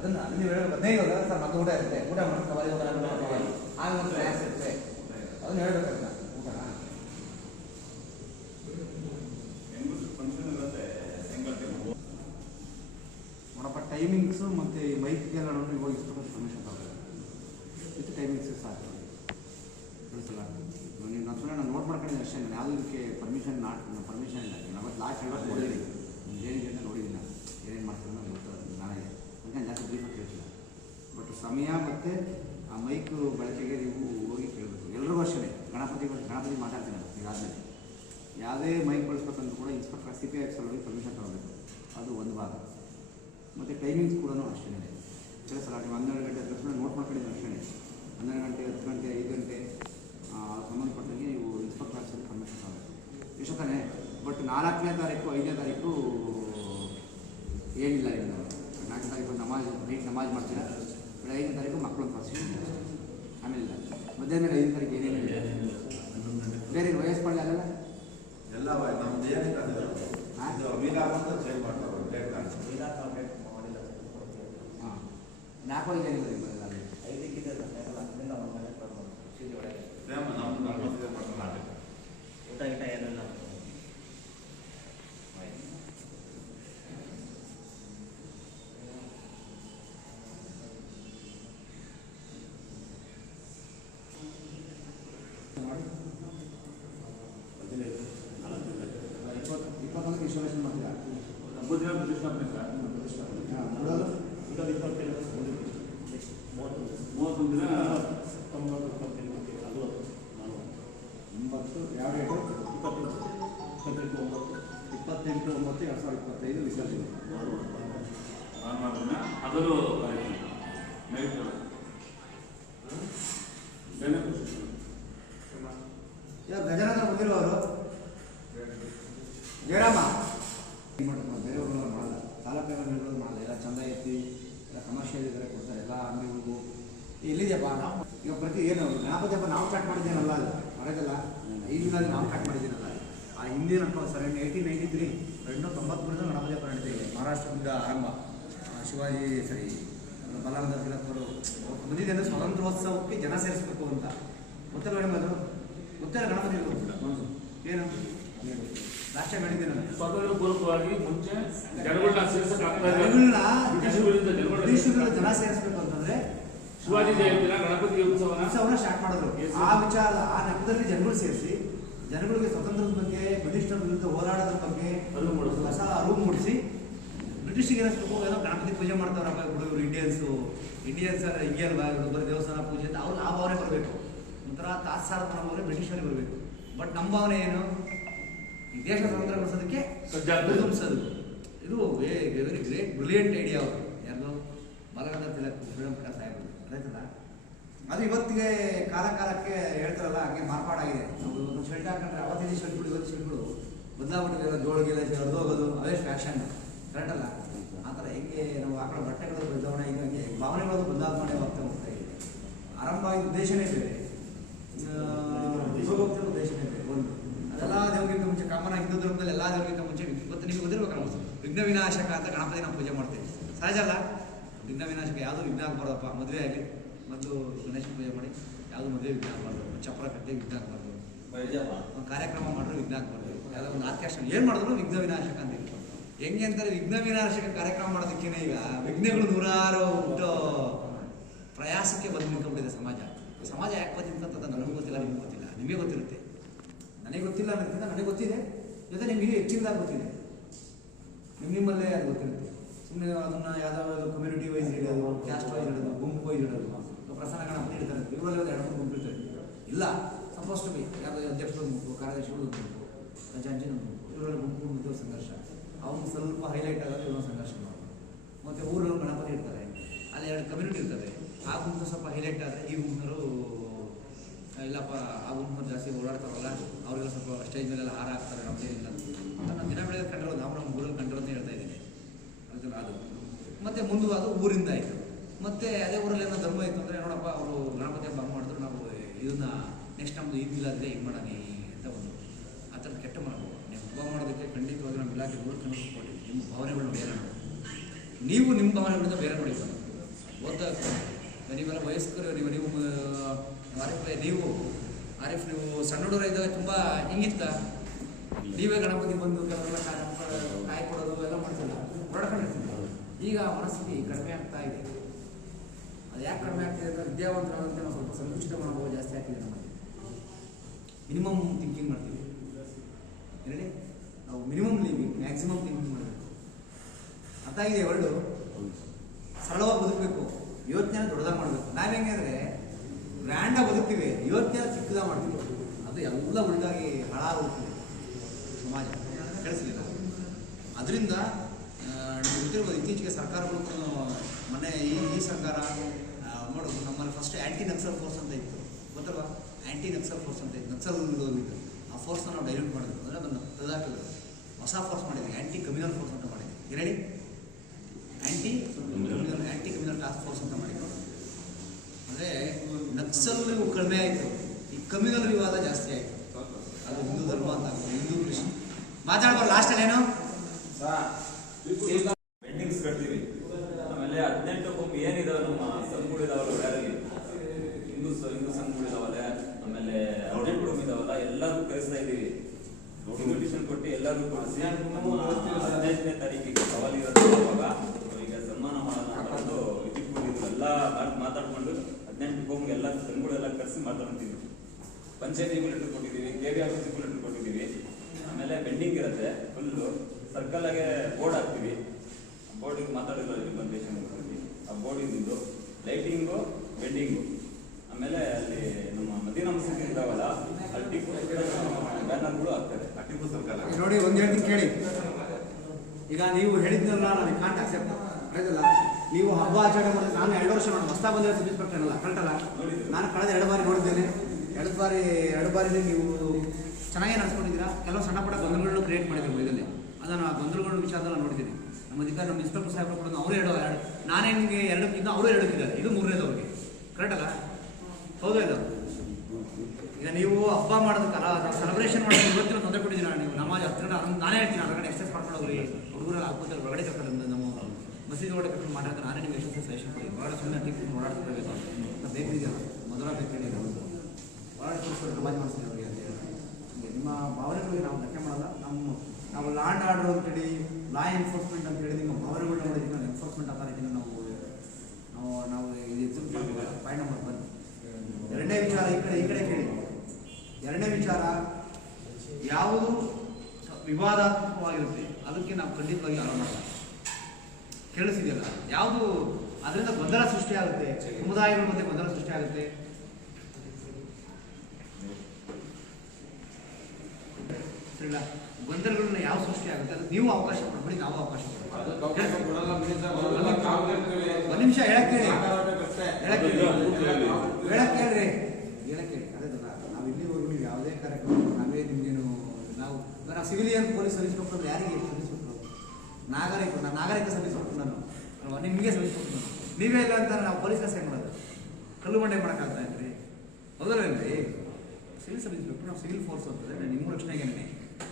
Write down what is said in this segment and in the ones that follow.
ಅದನ್ನು ನೀವು ಹೇಳಬೇಕು. 15 ಹೋದಾಗ ಸರ್ ಮತ್ತೆ ಊಟ ಇರುತ್ತೆ, ಊಟ ಮಾಡಿ ಕಬಾಲಿ ಆಮೇಲೆ ಪ್ರಯಾಸ ಇರುತ್ತೆ, ಅದನ್ನು ಹೇಳ್ಬೇಕಾಗ್ತದೆ. ಊಟನಾ ನೋಡಪ್ಪ, ಟೈಮಿಂಗ್ಸು ಮತ್ತು ಈ ಮೈಕ್ಗೆಲ್ಲ ನೋಡಿ ಇವಾಗ ಇಷ್ಟೊಂದು ಪರ್ಮಿಷನ್ ತಗೋಬೇಕು ವಿತ್ ಟೈಮಿಂಗ್ಸ್ ಸಾಕು. ತಿಳಿಸಲ್ಲ ನೀವು ನಾನು ನೋಟ್ ಮಾಡ್ಕೊಂಡಿದ್ದೀನಿ ಅಷ್ಟೇ. ನಾನು ಯಾವುದೂ ಇದಕ್ಕೆ ಪರ್ಮಿಷನ್ ಇಲ್ಲ. ನಾನು ಲಾಸ್ಟ್ ಹೇಳೋದು ನೋಡಿದ್ದೀನಿ, ಏನಿದೆ ಅಂತ ನೋಡಿದ್ದೀನಿ. ನಾನು ಏನೇನು ಮಾಡ್ತೀನಿ ಅನ್ನೋದು ಗೊತ್ತಾಗ ನಾನೇ ಅದಕ್ಕೆ ಜಾಸ್ತಿ ಬ್ರೀಫಾಗಿ ಕೇಳ್ತಿಲ್ಲ. ಬಟ್ ಸಮಯ ಮತ್ತು ಆ ಮೈಕ್ ಬಳಕೆಗೆ ನೀವು ಹೋಗಿ ಕೇಳಬೇಕು. ಎಲ್ರಿಗೂ ಅಷ್ಟೇ. ಗಣಪತಿ ಮಾತಾಡ್ತೀನಿ ನಾನು ಇದಾದಮೇಲೆ ಯಾವುದೇ ಮೈಕ್ ಬಳಸ್ಬೇಕಂದ್ರೂ ಕೂಡ ಇನ್ಸ್ಪೆಕ್ಟರ್ CPIX ಹೋಗಿ ಪರ್ಮಿಷನ್ ತಗೋಬೇಕು. ಅದು ಒಂದು ಭಾಗ. ಮತ್ತು ಟೈಮಿಂಗ್ಸ್ ಕೂಡ ಅಷ್ಟೇ. ಕೆಲವು ಸಲ ನೀವು 12 ಗಂಟೆ ತಕ್ಷಣ ನೋಟ್ ಮಾಡ್ಕೊಂಡಿದ್ದೀನಿ ಅಷ್ಟೇ. 12 ಗಂಟೆ 10 ಗಂಟೆ 5 ಗಂಟೆ ಸಂಬಂಧಪಟ್ಟಂಗೆ ನೀವು ಇನ್ಸ್ಪೆಕ್ಟರ್ ಆಫೀಸಲ್ಲಿ ಪರ್ಮಿಷನ್ ತಗೋಬೇಕು. ಇಷ್ಟ ತಾನೇ. ಬಟ್ 4ನೇ ತಾರೀಕು 5ನೇ ತಾರೀಕು ಏನಿಲ್ಲ. ಇನ್ನು 4ನೇ ತಾರೀಕು ನೈಟ್ ನಮಾಜ್ ಮಾಡ್ತೀರಾ. 5ನೇ ತಾರೀಕು ಮಕ್ಕಳೊಂದು ಫಂಕ್ಷನ್. ಆಮೇಲೆ ಮಧ್ಯಾಹ್ನ 5ನೇ ತಾರೀಕು ಏನೇನು ಬೇರೆ ವಯಸ್ಸು ಆಗಲ್ಲ ಎಲ್ಲ ನಮ್ದು ಏನಿಲ್ಲ. ಹಾಂ, ನಾಲ್ಕು ಏನಿಲ್ಲ. ಊಟ ಗಿಟ ಏನಿಲ್ಲ. ಇಪ್ಪತ್ತೊಂದಕ್ಕೆ ಇನ್ಸ್ಟಾಲೇಷನ್ ಮಾಡ್ತೀರಾ? 90 ದಿನ ಪ್ರತಿಷ್ಠಾಪನೆ ಸರ್. ಬಿಡೋದು 31 ದಿನ 90 ಯಾವ ಡೇಟು? 28/9/2025 ವಿಸರ್ಜನೆ. ಅದನ್ನು ಗಜಾನಂದ್ರ ಬಂದಿರುವವರು ಜಯರಾಮ ಬೇರೆಯವರು ಮಾಡಲ್ಲ. ತಾಲೂಕಿನ ಹೇಳೋದು ಮಾಡಲ್ಲ. ಎಲ್ಲ ಚಂದ ಎತ್ತಿ ಎಲ್ಲ ಕಮರ್ಷಿಯಲ್ ಇದ್ದಾರೆ ಕೊಡ್ತಾರೆ ಎಲ್ಲ ಅಂಗಡಿಗಳಿಗೂ. ಎಲ್ಲಿದೆಯಪ್ಪ ನಾವು ಈಗ ಪ್ರತಿ ಏನು ಗಣಪತಿ ಹಬ್ಬ ನಾವು ಸ್ಟಾರ್ಟ್ ಮಾಡಿದ್ದೇನಲ್ಲ, ಅದು ಮರೆಯದಲ್ಲ. 5 ದಿನ ನಾವು ಸ್ಟಾರ್ಟ್ ಮಾಡಿದ್ದೀನಲ್ಲ. ಆ ಹಿಂದಿನ ಸರ್ 1893 293 ಗಣಪತಿ ಹಬ್ಬ ನಡೀತಿದೆ. ಮಹಾರಾಷ್ಟ್ರದಿಂದ ಆರಂಭ. ಶಿವಾಜಿ ಬಲಾನಂದ ತಿಲಕರು ಬಂದಿದೆ ಅಂದರೆ ಸ್ವಾತಂತ್ರ್ಯೋತ್ಸವಕ್ಕೆ ಜನ ಸೇರಿಸಬೇಕು ಅಂತ. ಗೊತ್ತಲ್ಲ ಮೇಡಮ್? ಅದು ಗೊತ್ತಲ್ಲ ಗಣಪತಿ ಏನು ರಾಷ್ಟ್ರ ಹೇಳಿದ್ದೇನೆ ನಾನು. ಸ್ವಾತಂತ್ರ್ಯ ಪೂರ್ವಕವಾಗಿ ಮುಂಚೆ ಜನಗಳನ್ನ ಜನ ಸೇರಿಸಬೇಕು ಅಂತಂದ್ರೆ ಶಿವಾಜಿ ಜಯಂತಿನ ಗಣಪತಿ ಉತ್ಸವನ ಸ್ಟಾರ್ಟ್ ಮಾಡಿದ್ರು. ಆ ವಿಚಾರ ಆ ನೆಪದಲ್ಲಿ ಜನಗಳು ಸೇರಿಸಿ ಜನಗಳಿಗೆ ಸ್ವತಂತ್ರದ ಬಗ್ಗೆ, ಬ್ರಿಟಿಷರ ವಿರುದ್ಧ ಹೋರಾಡೋದ್ರ ಬಗ್ಗೆ ಹೊಸ ಅರಿವು ಮೂಡಿಸಿ ಬ್ರಿಟಿಷಿಗೆ ಏನೋ ಗಣಪತಿ ಪೂಜೆ ಮಾಡ್ತಾವ್ರಪ್ಪ ಹುಡುಗರು ಇಂಡಿಯನ್ಸು ಹಿಂಗೆ ಅಲ್ವಾ ಬರೀ ದೇವಸ್ಥಾನ ಪೂಜೆ ಅಂತ ಅವ್ರು ಆ ಭಾವನೆ ಬರಬೇಕು. ಒಂಥರ ತಾತ್ಸಾರ ಭಾವನೆ ಬ್ರಿಟಿಷರಿಗೆ ಬರಬೇಕು. ಬಟ್ ನಮ್ಮ ಭಾವನೆ ಏನು? ಈ ದೇಶ ಸ್ವತಂತ್ರಗೊಳಿಸೋದಕ್ಕೆ ತುಂಬಿಸೋದು. ಇದು ವೆರಿ ಗ್ರೇಟ್ ಬ್ರಿಲಿಯಂಟ್ ಐಡಿಯಾ ಅವರು. ಯಾರು? ಬಾಲಗಂಗಾಧರ ತಿಲಕ್, ಫ್ರೀಡಮ್ ಫೈಟರ್ ಸಾಹೇಬರು. ಅದಾಯ್ತಲ್ಲ, ಅದು ಇವತ್ತಿಗೆ ಕಾಲಕ್ಕೆ ಹೇಳ್ತಾರಲ್ಲ, ಹಂಗೆ ಮಾರ್ಪಾಡಾಗಿದೆ. ನಾವು ಶರ್ಟ್ ಹಾಕೊಂಡ್ರೆ ಅವತ್ತಿನ ಶರ್ಟ್ಗಳು ಇವತ್ತು ಶರ್ಟ್ಗಳು ಬದಲಾಗ್ಬಿಟ್ಟಿದೆ. ಜೋಳಿಗೆಲ್ಲ ಹರಿದೋಗೋದು ಅವೇ ಫ್ಯಾಷನ್. ಕರೆಕ್ಟಲ್ಲ? ಆ ಥರ ಹೆಂಗೆ ನಾವು ಹಾಕೊಳ್ಳೋ ಬಟ್ಟೆಗಳು ಬದಲಾವಣೆ ಹೀಗಾಗಿ ಭಾವನೆಗಳು ಬದಲಾವಣೆ ಹೋಗ್ತಾ ಇದೆ. ಆರಂಭ ಆಗಿದ್ದ ಉದ್ದೇಶನೇ ಬೇರೆ, ಹೋಗ್ತಿರೋ ಉದ್ದೇಶನೇ ಬೇರೆ. ಒಂದು ಅದೆಲ್ಲ ದೇವರಿಗಿಂತ ಮುಂಚೆ ಕಾಮನ ಹಿಂದೂ ಧರ್ಮದಲ್ಲಿ ಎಲ್ಲ ದೇವರಿಗಿಂತ ಮುಂಚೆ ಇವತ್ತು ನಿಮಗೆ ಗೊತ್ತಿರ್ಬೇಕಲ್ಲ, ವಿಘ್ನ ವಿನಾಶಕ ಅಂತ ಗಣಪತಿ ನಾವು ಪೂಜೆ ಮಾಡ್ತೀವಿ. ಸಹಜ ಅಲ್ಲ? ವಿಘ್ನ ವಿನಾಶಕ ಯಾವುದು ವಿಘ್ನ ಆಗಬಾರ್ದಪ್ಪ. ಮದುವೆ ಆಗಲಿ ಮೊದಲು ಗಣೇಶ ಪೂಜೆ ಮಾಡಿ, ಯಾವುದು ಮದುವೆ ವಿಘ್ನ ಆಗಬಾರ್ದು. ಚಪ್ಪರ ಕಟ್ಟಿ ವಿಘ್ನ ಆಗಬಾರ್ದು. ಒಂದು ಕಾರ್ಯಕ್ರಮ ಮಾಡಿದ್ರು ವಿಘ್ನ ಆಗಬಾರ್ದು. ಯಾವುದೋ ಒಂದು ಆರ್ಕೆಸ್ಟ್ರಾ ಏನು ಮಾಡಿದ್ರು ವಿಘ್ನ ವಿನಾಶಕ ಅಂತ ಇರ್ಬೋದು. ಹೆಂಗೆ ಅಂತಾರೆ? ವಿಘ್ನ ವಿನಾಶಕ ಕಾರ್ಯಕ್ರಮ ಮಾಡೋದಕ್ಕೇನೆ ಈಗ ವಿಘ್ನಗಳು ನೂರಾರು ಹುಟ್ಟೋ ಪ್ರಯಾಸಕ್ಕೆ ಬಂದು ನಿಂತ್ಕೊಂಡ್ಬಿಟ್ಟಿದೆ ಸಮಾಜ. ಸಮಾಜ ಯಾಕೆ ಬಂದು ನಿಂತ್ಕೊಂತದ ನನಗೂ ಗೊತ್ತಿಲ್ಲ, ನಿಮ್ಗೆ ಗೊತ್ತಿಲ್ಲ. ನಿಮಗೆ ಗೊತ್ತಿರುತ್ತೆ, ನನಗೆ ಗೊತ್ತಿಲ್ಲ ಅನ್ನೋದಕ್ಕಿಂತ ನನಗೆ ಗೊತ್ತಿದೆ. ಜೊತೆ ನಿಮಗೆ ಹೆಚ್ಚಿನದಾಗಿ ಗೊತ್ತಿದೆ, ನಿಮ್ಮಲ್ಲೇ ಅದು ಗೊತ್ತಿರುತ್ತೆ. ಸುಮ್ಮನೆ ಅದನ್ನು ಯಾವುದಾದ್ರು ಕಮ್ಯುನಿಟಿ ವೈಸ್ ಇಡೋದು, ಕ್ಯಾಸ್ಟ್ ವೈಸ್ ಇಡೋದು, ಗುಂಪು ವೈಸ್ ಇಡೋದು. ಪ್ರಸನ್ನ ಗಣಪತಿ ಇಡ್ತಾರೆ, ಇವರಲ್ಲಿ ಒಂದು 2-3 ಗುಂಪು ಇರ್ತಾರೆ. ಇಲ್ಲ, ಸಪೋಸ್ ಟು ಬಿ ಯಾವುದೋ ಅಧ್ಯಕ್ಷರು ಗುಂಪು, ಕಾರ್ಯದರ್ಶಿಗಳು ಗುಂಪು, ಖಜಾಂಚಿನ ಗುಂಪು, ಇವರಲ್ಲಿ ಗುಂಪು ಮತ್ತು ಸಂಘರ್ಷ. ಅವನು ಸ್ವಲ್ಪ ಹೈಲೈಟ್ ಆಗೋದು ಇವನು ಸಂಘರ್ಷ ಮಾಡೋದು. ಮತ್ತು ಊರಲ್ಲಿ ಗಣಪತಿ ಇರ್ತಾರೆ, ಅಲ್ಲಿ 2 ಕಮ್ಯುನಿಟಿ ಇರ್ತದೆ. ಆ ಗುಂಪು ಸ್ವಲ್ಪ ಹೈಲೈಟ್ ಆದರೆ ಈ ಗುಂಪಿನವರು ಇಲ್ಲಪ್ಪ ಆ ಗುಂಪು ಜಾಸ್ತಿ ಓಡಾಡ್ತಾರಲ್ಲ, ಅವರೆಲ್ಲ ಸ್ವಲ್ಪ ಸ್ಟೇಜ್ ಮೇಲೆಲ್ಲ ಹಾರ ಹಾಕ್ತಾರೆ. ನಮ್ಮದೇನಿಲ್ಲ ನಾನು ದಿನ ಬೆಳೆದ ಕಂಡಿರೋದು, ನಾವು ನಮ್ಮ ಊರಲ್ಲಿ ಕಂಡಿರೋದನ್ನೇ ಹೇಳ್ತಾ ಇದ್ದೀನಿ. ಅದು ಮತ್ತು ಮುಂದೆ ಅದು ಊರಿಂದ ಆಯಿತು. ಮತ್ತು ಅದೇ ಊರಲ್ಲಿ ಏನೋ ಧರ್ಮ ಇತ್ತು ಅಂದರೆ, ನೋಡಪ್ಪ ಅವರು ಗಣಪತಿ ಹಬ್ಬ ಮಾಡಿದ್ರು, ನಾವು ಇದನ್ನು ನೆಕ್ಸ್ಟ್ ನಮ್ಮದು ಈದಿಲ್ಲಾದರೆ ಇದು ಮಾಡೋಣ ಅಂತ ಒಂದು ಆ ಥರದ ಕೆಟ್ಟ ಮಾಡೋದು. ನೀವು ಹಬ್ಬ ಮಾಡೋದಕ್ಕೆ ಖಂಡಿತವಾಗಿ ನಮ್ಮ ಇಲಾಖೆ 100 ಕೊಟ್ಟು ನಿಮ್ಮ ಭಾವನೆಗಳನ್ನ ಬೇರೆ ನೋಡಿ. ನೀವು ನಿಮ್ಮ ಭಾವನೆಗಳಿಂದ ಬೇರೆ ನೋಡಿ. ಓದ್ತಾ ಇರ್ತಾರೆ. ನೀವೆಲ್ಲ ವಯಸ್ಕರು, ನೀವು ನೀವು ಆರಿಫ್ ನೀವು ಸಣ್ಣ ಹುಡುಗರ ಇದ್ದಾಗ ತುಂಬ ಹಿಂಗಿತ್ತ. ನೀವೇ ಗಣಪತಿ ಬಂದು ಕೆಲವರೆಲ್ಲ ಕಾಯಿ ಕೊಡೋದು ಎಲ್ಲ ಮಾಡ್ತಿಲ್ಲ, ಓಡಾಡ್ಕೊಂಡಿರ್ತೀವಿ. ಈಗ ಮನಸ್ಥಿತಿ ಕಡಿಮೆ ಆಗ್ತಾ ಇದೆ. ಅದು ಯಾಕೆ ಕಡಿಮೆ ಆಗ್ತಿದೆ ಅಂತ ವಿದ್ಯಾವಂತರಾದಂತೆ ನಾವು ಸ್ವಲ್ಪ ಸಂಕುಚಿತ ಮನೋಭಾವ ಜಾಸ್ತಿ ಆಗ್ತಿದೆ ನಮಗೆ. ಮಿನಿಮಮ್ ಥಿಂಕಿಂಗ್ ಮಾಡ್ತೀವಿ ಹೇಳಿ, ನಾವು ಮಿನಿಮಮ್ ಲಿವಿಂಗ್ ಮ್ಯಾಕ್ಸಿಮಮ್ ಥಿಂಕಿಂಗ್ ಮಾಡಬೇಕು. ಅರ್ಥ ಆಗಿದೆ ವರ್ಲ್ಡು. ಸರಳವಾಗಿ ಬದುಕಬೇಕು, ಯೋಚನೆ ದೊಡ್ಡದಾಗಿ ಮಾಡಬೇಕು. ನಾವು ಹೆಂಗೆ ಅಂದರೆ ಗ್ರ್ಯಾಂಡಾಗಿ ಬದುಕ್ತೀವಿ, ಯೋಚನೆ ಚಿಕ್ಕದಾಗಿ ಮಾಡ್ತೀವಿ. ಅದು ಎಲ್ಲ ಉಲ್ಟಾಗಿ ಹಾಳಾಗೋಗ್ತೀವಿ ಸಮಾಜ. ಕೇಳಿಸ್ಲಿಲ್ಲ. ಅದರಿಂದ ನೀವು ಗೊತ್ತಿರ್ಬೋದು, ಇತ್ತೀಚೆಗೆ ಸರ್ಕಾರಗಳು ಮೊನ್ನೆ ಈ ಸರ್ಕಾರ ಮಾಡೋದು ನಮ್ಮಲ್ಲಿ ಫಸ್ಟ್ ಆ್ಯಂಟಿ ನಕ್ಸಲ್ ಫೋರ್ಸ್ ಅಂತ ಇತ್ತು, ಗೊತ್ತಲ್ವಾ? ಆ್ಯಂಟಿ ನಕ್ಸಲ್ ಫೋರ್ಸ್ ಅಂತ ಇತ್ತು. ನಕ್ಸಲ್ ಇದ್ದು ಆ ಫೋರ್ಸ್ನ ನಾವು ಡೈಲ್ಯೂಟ್ ಮಾಡಿದ್ವಿ, ಅಂದರೆ ಅದನ್ನು ತೆಗೆದಾಕಿದ್ರು. ಹೊಸ ಫೋರ್ಸ್ ಮಾಡಿದ್ವಿ, ಆ್ಯಂಟಿ ಕಮ್ಯುನಲ್ ಫೋರ್ಸ್ ಅಂತ ಮಾಡಿದ್ವಿ. ಹೇಳಿ, ಆ್ಯಂಟಿ ಕಮ್ಯುನಲ್ ಟಾಸ್ಕ್ ಫೋರ್ಸ್ ಅಂತ ಮಾಡಿದ್ರು. ಅಂದರೆ ನಕ್ಸಲ್ ಕಡಿಮೆ ಆಯಿತು, ಈ ಕಮ್ಯುನಲ್ ವಿವಾದ ಜಾಸ್ತಿ ಆಯಿತು. ಅದು ಹಿಂದೂ ಧರ್ಮ ಅಂತ ಆಗ್ತದೆ, ಹಿಂದೂ ಕೃಷಿ ಮಾತಾಡ್ಬಾರ್ದು. ಲಾಸ್ಟಲ್ಲಿ ಏನು ಬೆಂಡಿಂಗ್ಸ್ ಕಟ್ತೀವಿ. ಆಮೇಲೆ 18 ಕೊಂಬು ಏನಿದಾವೆ ನಮ್ಮ ಸಂಘಗಳಿದಾವಲ್ಲ, ಬೇರೆಯಲ್ಲಿ ಹಿಂದೂ ಸಂಘಗಳಿದಾವಲ್ಲ, ಆಮೇಲೆ 18 ರೂಮ್ ಇದಾವಲ್ಲ, ಎಲ್ಲರೂ ಕರೆಸ್ತಾ ಇದ್ದೀವಿ. ಇನ್ವಿಟೇಷನ್ ಕೊಟ್ಟು ಎಲ್ಲರೂ ಕಳಿಸಿ 15ನೇ ತಾರೀಕಿಗೆ ಸವಾಲು ಇರುತ್ತೆ. ಅವಾಗ ಈಗ ಸನ್ಮಾನ ಮಾಡೋಣ ಅಂತ ಇದಕ್ಕೆ ಎಲ್ಲ ಮಾತಾಡ್ಕೊಂಡು 18 ಕೊಂಬು ಎಲ್ಲ ಸಂಘಗಳೆಲ್ಲ ಕರೆಸಿ ಮಾತಾಡ್ತೀವಿ. ಪಂಚಾಯತಿಗೂ ಲೆಟರ್ ಕೊಟ್ಟಿದ್ದೀವಿ, KV ಆಫೀಸಿಗೂ ಲೆಟರ್ ಕೊಟ್ಟಿದ್ದೀವಿ. ಆಮೇಲೆ ಬೆಂಡಿಂಗ್ ಇರುತ್ತೆ ಫುಲ್ಲು. ಸರ್ಕಲ್ಗೆ ಬೋರ್ಡ್ ಹಾಕ್ತೀವಿ, ಬೋರ್ಡಿಗೆ ಮಾತಾಡಿರೋ ರಿಕಮೆಂಡೇಶನ್ ಆ ಬೋರ್ಡಿಂದು ಲೈಟಿಂಗು, ಬೆಂಡಿಂಗು. ಆಮೇಲೆ ಅಲ್ಲಿ ನಮ್ಮ ಮದೀನಾ ಮಸೀದಿ ಇದ್ದಾವಲ್ಲ, ಅಲ್ಲಿ ಟಿಪ್ಪು ಬ್ಯಾನರ್ಗಳು ಹಾಕ್ತಾರೆ. ಆ ಟಿಪ್ಪು ಸರ್ಕಲ್ ನೋಡಿ, ಒಂದು ಹೇಳ್ತೀನಿ ಕೇಳಿ. ಈಗ ನೀವು ಹೇಳಿದ್ನಲ್ಲ, ನಾನು ಕಾಂಟ್ ಆಕ್ಸೆಪ್ಟ್ ಹೇಳಿದಲ್ಲ. ನೀವು ಹಬ್ಬ ಆಚರಣೆ ಮಾಡಿದ್ರೆ ನಾನು 2 ವರ್ಷ ನಾನು ಹೊಸ ಬಂದಿರೋ ಸಬ್ ಇನ್ಸ್ಪೆಕ್ಟರ್ ಅಲ್ಲ, ಕರೆಕ್ಟಲ್ಲ? ನಾನು ಕಳೆದ 2 ಬಾರಿ ನೋಡಿದ್ದೇನೆ. 2 ಬಾರಿ ನೀವು ಚೆನ್ನಾಗೇ ನಡೆಸ್ಕೊಂಡಿದ್ದೀರಾ. ಕೆಲವು ಸಣ್ಣ ಪುಟ್ಟ ಗೊಂದಲಗಳನ್ನು ಕ್ರಿಯೇಟ್ ಮಾಡಿದ್ರು ಇದರಲ್ಲಿ. ಅದನ್ನು ಆ ಗೊಂದಲಗಳ ವಿಚಾರದಲ್ಲಿ ನೋಡಿದ್ದೀನಿ. ನಮ್ಮ ಅಧಿಕಾರಿ, ನಮ್ಮ ಇನ್ಸ್ಪೆಕ್ಟರ್ ಸಾಹೇಬರು ಕೂಡ ಅವರು 2 ನಾನೇ ನಿಮಗೆ 2ಕ್ಕಿಂತ ಅವರು 2ಕ್ಕಿದ್ದಾರೆ. ಇದು 3ನೇದವ್ರಿಗೆ, ಕರೆಕ್ಟ್ ಅಲ್ಲ? ಹೌದು. ಇದು ಈಗ ನೀವು ಹಬ್ಬ ಮಾಡೋದಕ್ಕಲ್ಲ, ಸೆಲೆಬ್ರೇಷನ್ ಮಾಡೋದು ಇವತ್ತಿನ ತೊಂದರೆ ಕೊಟ್ಟಿದ್ದೀರಾ ನೀವು. ನಮಾಜ್ ಹತ್ತಿರ ನಾನೇ ಹೇಳ್ತೀನಿ, ಹೊರಗಡೆ ಎಕ್ಸೈಸ್ ಮಾಡ್ಕೊಂಡು ಹೋಗ್ರಿ, ಹುಡುಗರೆಲ್ಲ ಹಾಕೋತಾರೆ ಹೊರಗಡೆ ಕರ್ಕೊಂಡು ನಮ್ಮ ಮಸೀದಿ ಒಳಗಡೆ ಕರ್ಕೊಂಡು ಮಾಡಿದ್ರೆ ನಾನೇ ನಿಮಗೆ ಎಷ್ಟು ಸಜೆಷನ್ ಕೊಡಿ. ಹೊರಗಡೆ ಸುಮ್ಮನೆ ಟಿಕ್ ಓಡಾಡ್ತಿರ್ಬೇಕು. ನಾವು ಬೇಕರಿದೆಯಲ್ಲ, ಮೊದಲ ಬೇಕರಿ ಹೊರಗಡೆ ಕೂರಿಸ್ಕೊಂಡು ನಮಾಜ್ ಮಾಡಿಸ್ತೀವಿ ಅವರಿಗೆ ಅಂತ ಹೇಳಿ. ನಿಮ್ಮ ಭಾವನೆಗಳಿಗೆ ನಾವು ಧಕ್ಕೆ ಮಾಡಲ್ಲ. ನಾವು ಲಾ ಆ್ಯಂಡ್ ಆರ್ಡರ್ ಅಂತೇಳಿ, ಲಾ ಎನ್ಫೋರ್ಸ್ಮೆಂಟ್ ಅಂತ ಹೇಳಿ ನಿಮ್ಮ ಭಾವನೆಗಳನ್ನ ನೋಡಿದ್ದೀವಿ. ನಾವು ಎನ್ಫೋರ್ಸ್ಮೆಂಟ್ ಅಥಾರಿಟಿನ ನಾವು ಇದು ಎಕ್ಸಿಕ್ಯೂಟ್ ಮಾಡಬೇಕು. Point number 1. 2ನೇ ವಿಚಾರ, ಈ ಕಡೆ ಕೇಳಿ. 2ನೇ ವಿಚಾರ, ಯಾವುದು ವಿವಾದಾತ್ಮಕವಾಗಿರುತ್ತೆ ಅದಕ್ಕೆ ನಾವು ಖಂಡಿತವಾಗಿ ಆರೋಪ ಮಾಡಲ್ಲ. ಕೇಳಿಸಿದೆಯಲ್ಲ, ಯಾವುದು ಅದರಿಂದ ಗೊಂದಲ ಸೃಷ್ಟಿಯಾಗುತ್ತೆ, ಸಮುದಾಯಗಳ ಮಧ್ಯೆ ಗೊಂದಲ ಸೃಷ್ಟಿಯಾಗುತ್ತೆ, ಸರಿಲ್ಲ? ಗೊಂದಲಗಳನ್ನ ಯಾವ ಸೃಷ್ಟಿಯಾಗುತ್ತೆ ಅದಕ್ಕೆ ನೀವು ಅವಕಾಶ ಕೊಡ್ಬೇಡಿ, ನಾವು ಅವಕಾಶ ಕೊಡ್ತೀವಿ. 1 ನಿಮಿಷ ಹೇಳಕ್ಕೆ ಹೇಳಿ. ಅದೇ ನಾವು ಇಲ್ಲಿವರೆಗೂ ನೀವು ಯಾವುದೇ ಕಾರ್ಯಕ್ರಮ ನಾವೇ ನಿಮಗೇನು ನಾವು ಸಿವಿಲಿಯನ್ ಪೊಲೀಸ್ ಸರ್ವಿಸ್ ಕೊಟ್ಟರು ಯಾರಿಗೆ ಸರ್ವಿಸ್ ಕೊಟ್ಟರು? ನಾಗರಿಕ ಸರ್ವಿಸ್ ಕೊಟ್ಟರು ನಾನು, ನಿಮಗೆ ಸರ್ವಿಸ್ ಕೊಟ್ಟರು ನಾನು. ನೀವೇ ಇಲ್ಲ ಅಂತ ನಾವು ಪೊಲೀಸ್ ಕೆಲಸ ಮಾಡೋದು, ಕಲ್ಲು ಮಂಡೆ ಮಾಡೋಕ್ಕಾಗ್ತಾ ಇದ್ರಿ? ಹೌದಲ್ವೇನ್ರಿ? ಸಿವಿಲ್ ಸರ್ವಿಸ್ ಬೇಕು. ನಾವು ಸಿವಿಲ್ ಫೋರ್ಸ್ ಅಂತಂದರೆ ನಿಮ್ಮ ರಕ್ಷಣೆಗೇನೆ,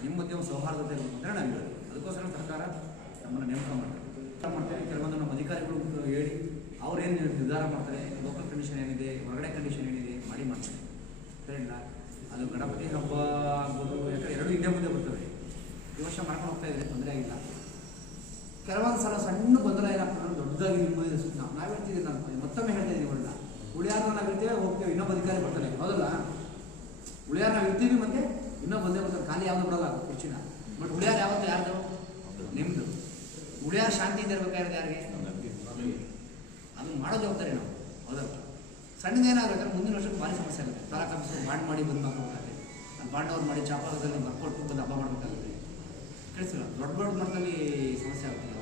ನಿಮ್ಮ ಮಧ್ಯೆ ಒಂದು ಸೌಹಾರ್ದತೆ ಇರಬೇಕಂದ್ರೆ ನಾವು ಅದಕ್ಕೋಸ್ಕರ ಸರ್ಕಾರ ನಮ್ಮನ್ನು ನೇಮಕ ಮಾಡ್ತೇವೆ. ಕೆಲವೊಂದು ನಮ್ಮ ಅಧಿಕಾರಿಗಳು ಹೇಳಿ ಅವ್ರೇನು ನಿರ್ಧಾರ ಮಾಡ್ತಾರೆ, ಲೋಕಲ್ ಕಂಡೀಷನ್ ಏನಿದೆ, ಹೊರಗಡೆ ಕಂಡೀಷನ್ ಏನಿದೆ ಮಾಡ್ತಾರೆ, ಸರಿಲ್ಲ? ಅದು ಗಣಪತಿ ಹಬ್ಬ ಆಗ್ಬೋದು, ಯಾಕಂದರೆ 2 ಹಿಂದೆ ಮುಂದೆ ಬರ್ತವೆ. ಈ ವರ್ಷ ಮಾಡ್ಕೊಂಡು ಹೋಗ್ತಾ ಇದ್ರೆ ತೊಂದರೆ ಆಗಿಲ್ಲ. ಕೆಲವೊಂದು ಸಲ ಸಣ್ಣ ಗೊಂದಲ ಏನಾಗ್ತದೆ, ದೊಡ್ಡದಾಗಿ ನಾವು ಹೇಳ್ತಿದ್ದೀವಿ. ನಾನು ಮತ್ತೊಮ್ಮೆ ಹೇಳ್ತಾ ಇದ್ದೀನಿ, ಒಳ್ಳೆ ಉಳಿಯಾರ ನಾವು ಇರ್ತೀವಿ, ಹೋಗ್ತೇವೆ, ಇನ್ನೊಬ್ಬ ಅಧಿಕಾರಿ ಬರ್ತಾನೆ, ಹೌದಲ್ಲ? ಉಳಿಯಾರ ನಾವು ಇರ್ತೀವಿ, ಮತ್ತೆ ಇನ್ನೊಬ್ಬ ಬಂದೇ ಬರ್ತಾರೆ. ಖಾಲಿ ಯಾವುದು ಬಿಡಲ್ಲ ಕುರ್ಚಿನ. ಬಟ್ ಉಳಿಯಾರ ಯಾವತ್ತು ಯಾರ್ದು? ನಿಮ್ಮದು. ಉಳಿಯಾರ ಶಾಂತಿಯಿಂದ ಇರಬೇಕಾಗಿರೋದು ಯಾರಿಗೆ? ಅದನ್ನು ಮಾಡೋ ಜವಾಬ್ದಾರಿ ನಾವು, ಹೌದಲ್ಲ? ಸಣ್ಣದೇನಾಗುತ್ತೆ, ಮುಂದಿನ ವರ್ಷಕ್ಕೆ ಭಾರಿ ಸಮಸ್ಯೆ ಆಗುತ್ತೆ. ತಾಲೂಕು ಆಫೀಸಲ್ಲಿ ಬಾಂಡ್ ಮಾಡಿ ಬಂದು ಹಾಕೋಬೇಕಾಗುತ್ತೆ. ನಾನು ಬಾಂಡ್ ಅವ್ರು ಮಾಡಿ ಚಾಪಾಲದಲ್ಲಿ ಬರ್ಕೊಟ್ಟು ಬಂದು ಹಬ್ಬ ಮಾಡಬೇಕಾಗುತ್ತೆ. ಕೇಳಿಸಿಲ್ಲ? ದೊಡ್ಡ ಮಟ್ಟದಲ್ಲಿ ಸಮಸ್ಯೆ ಆಗ್ತದೆ,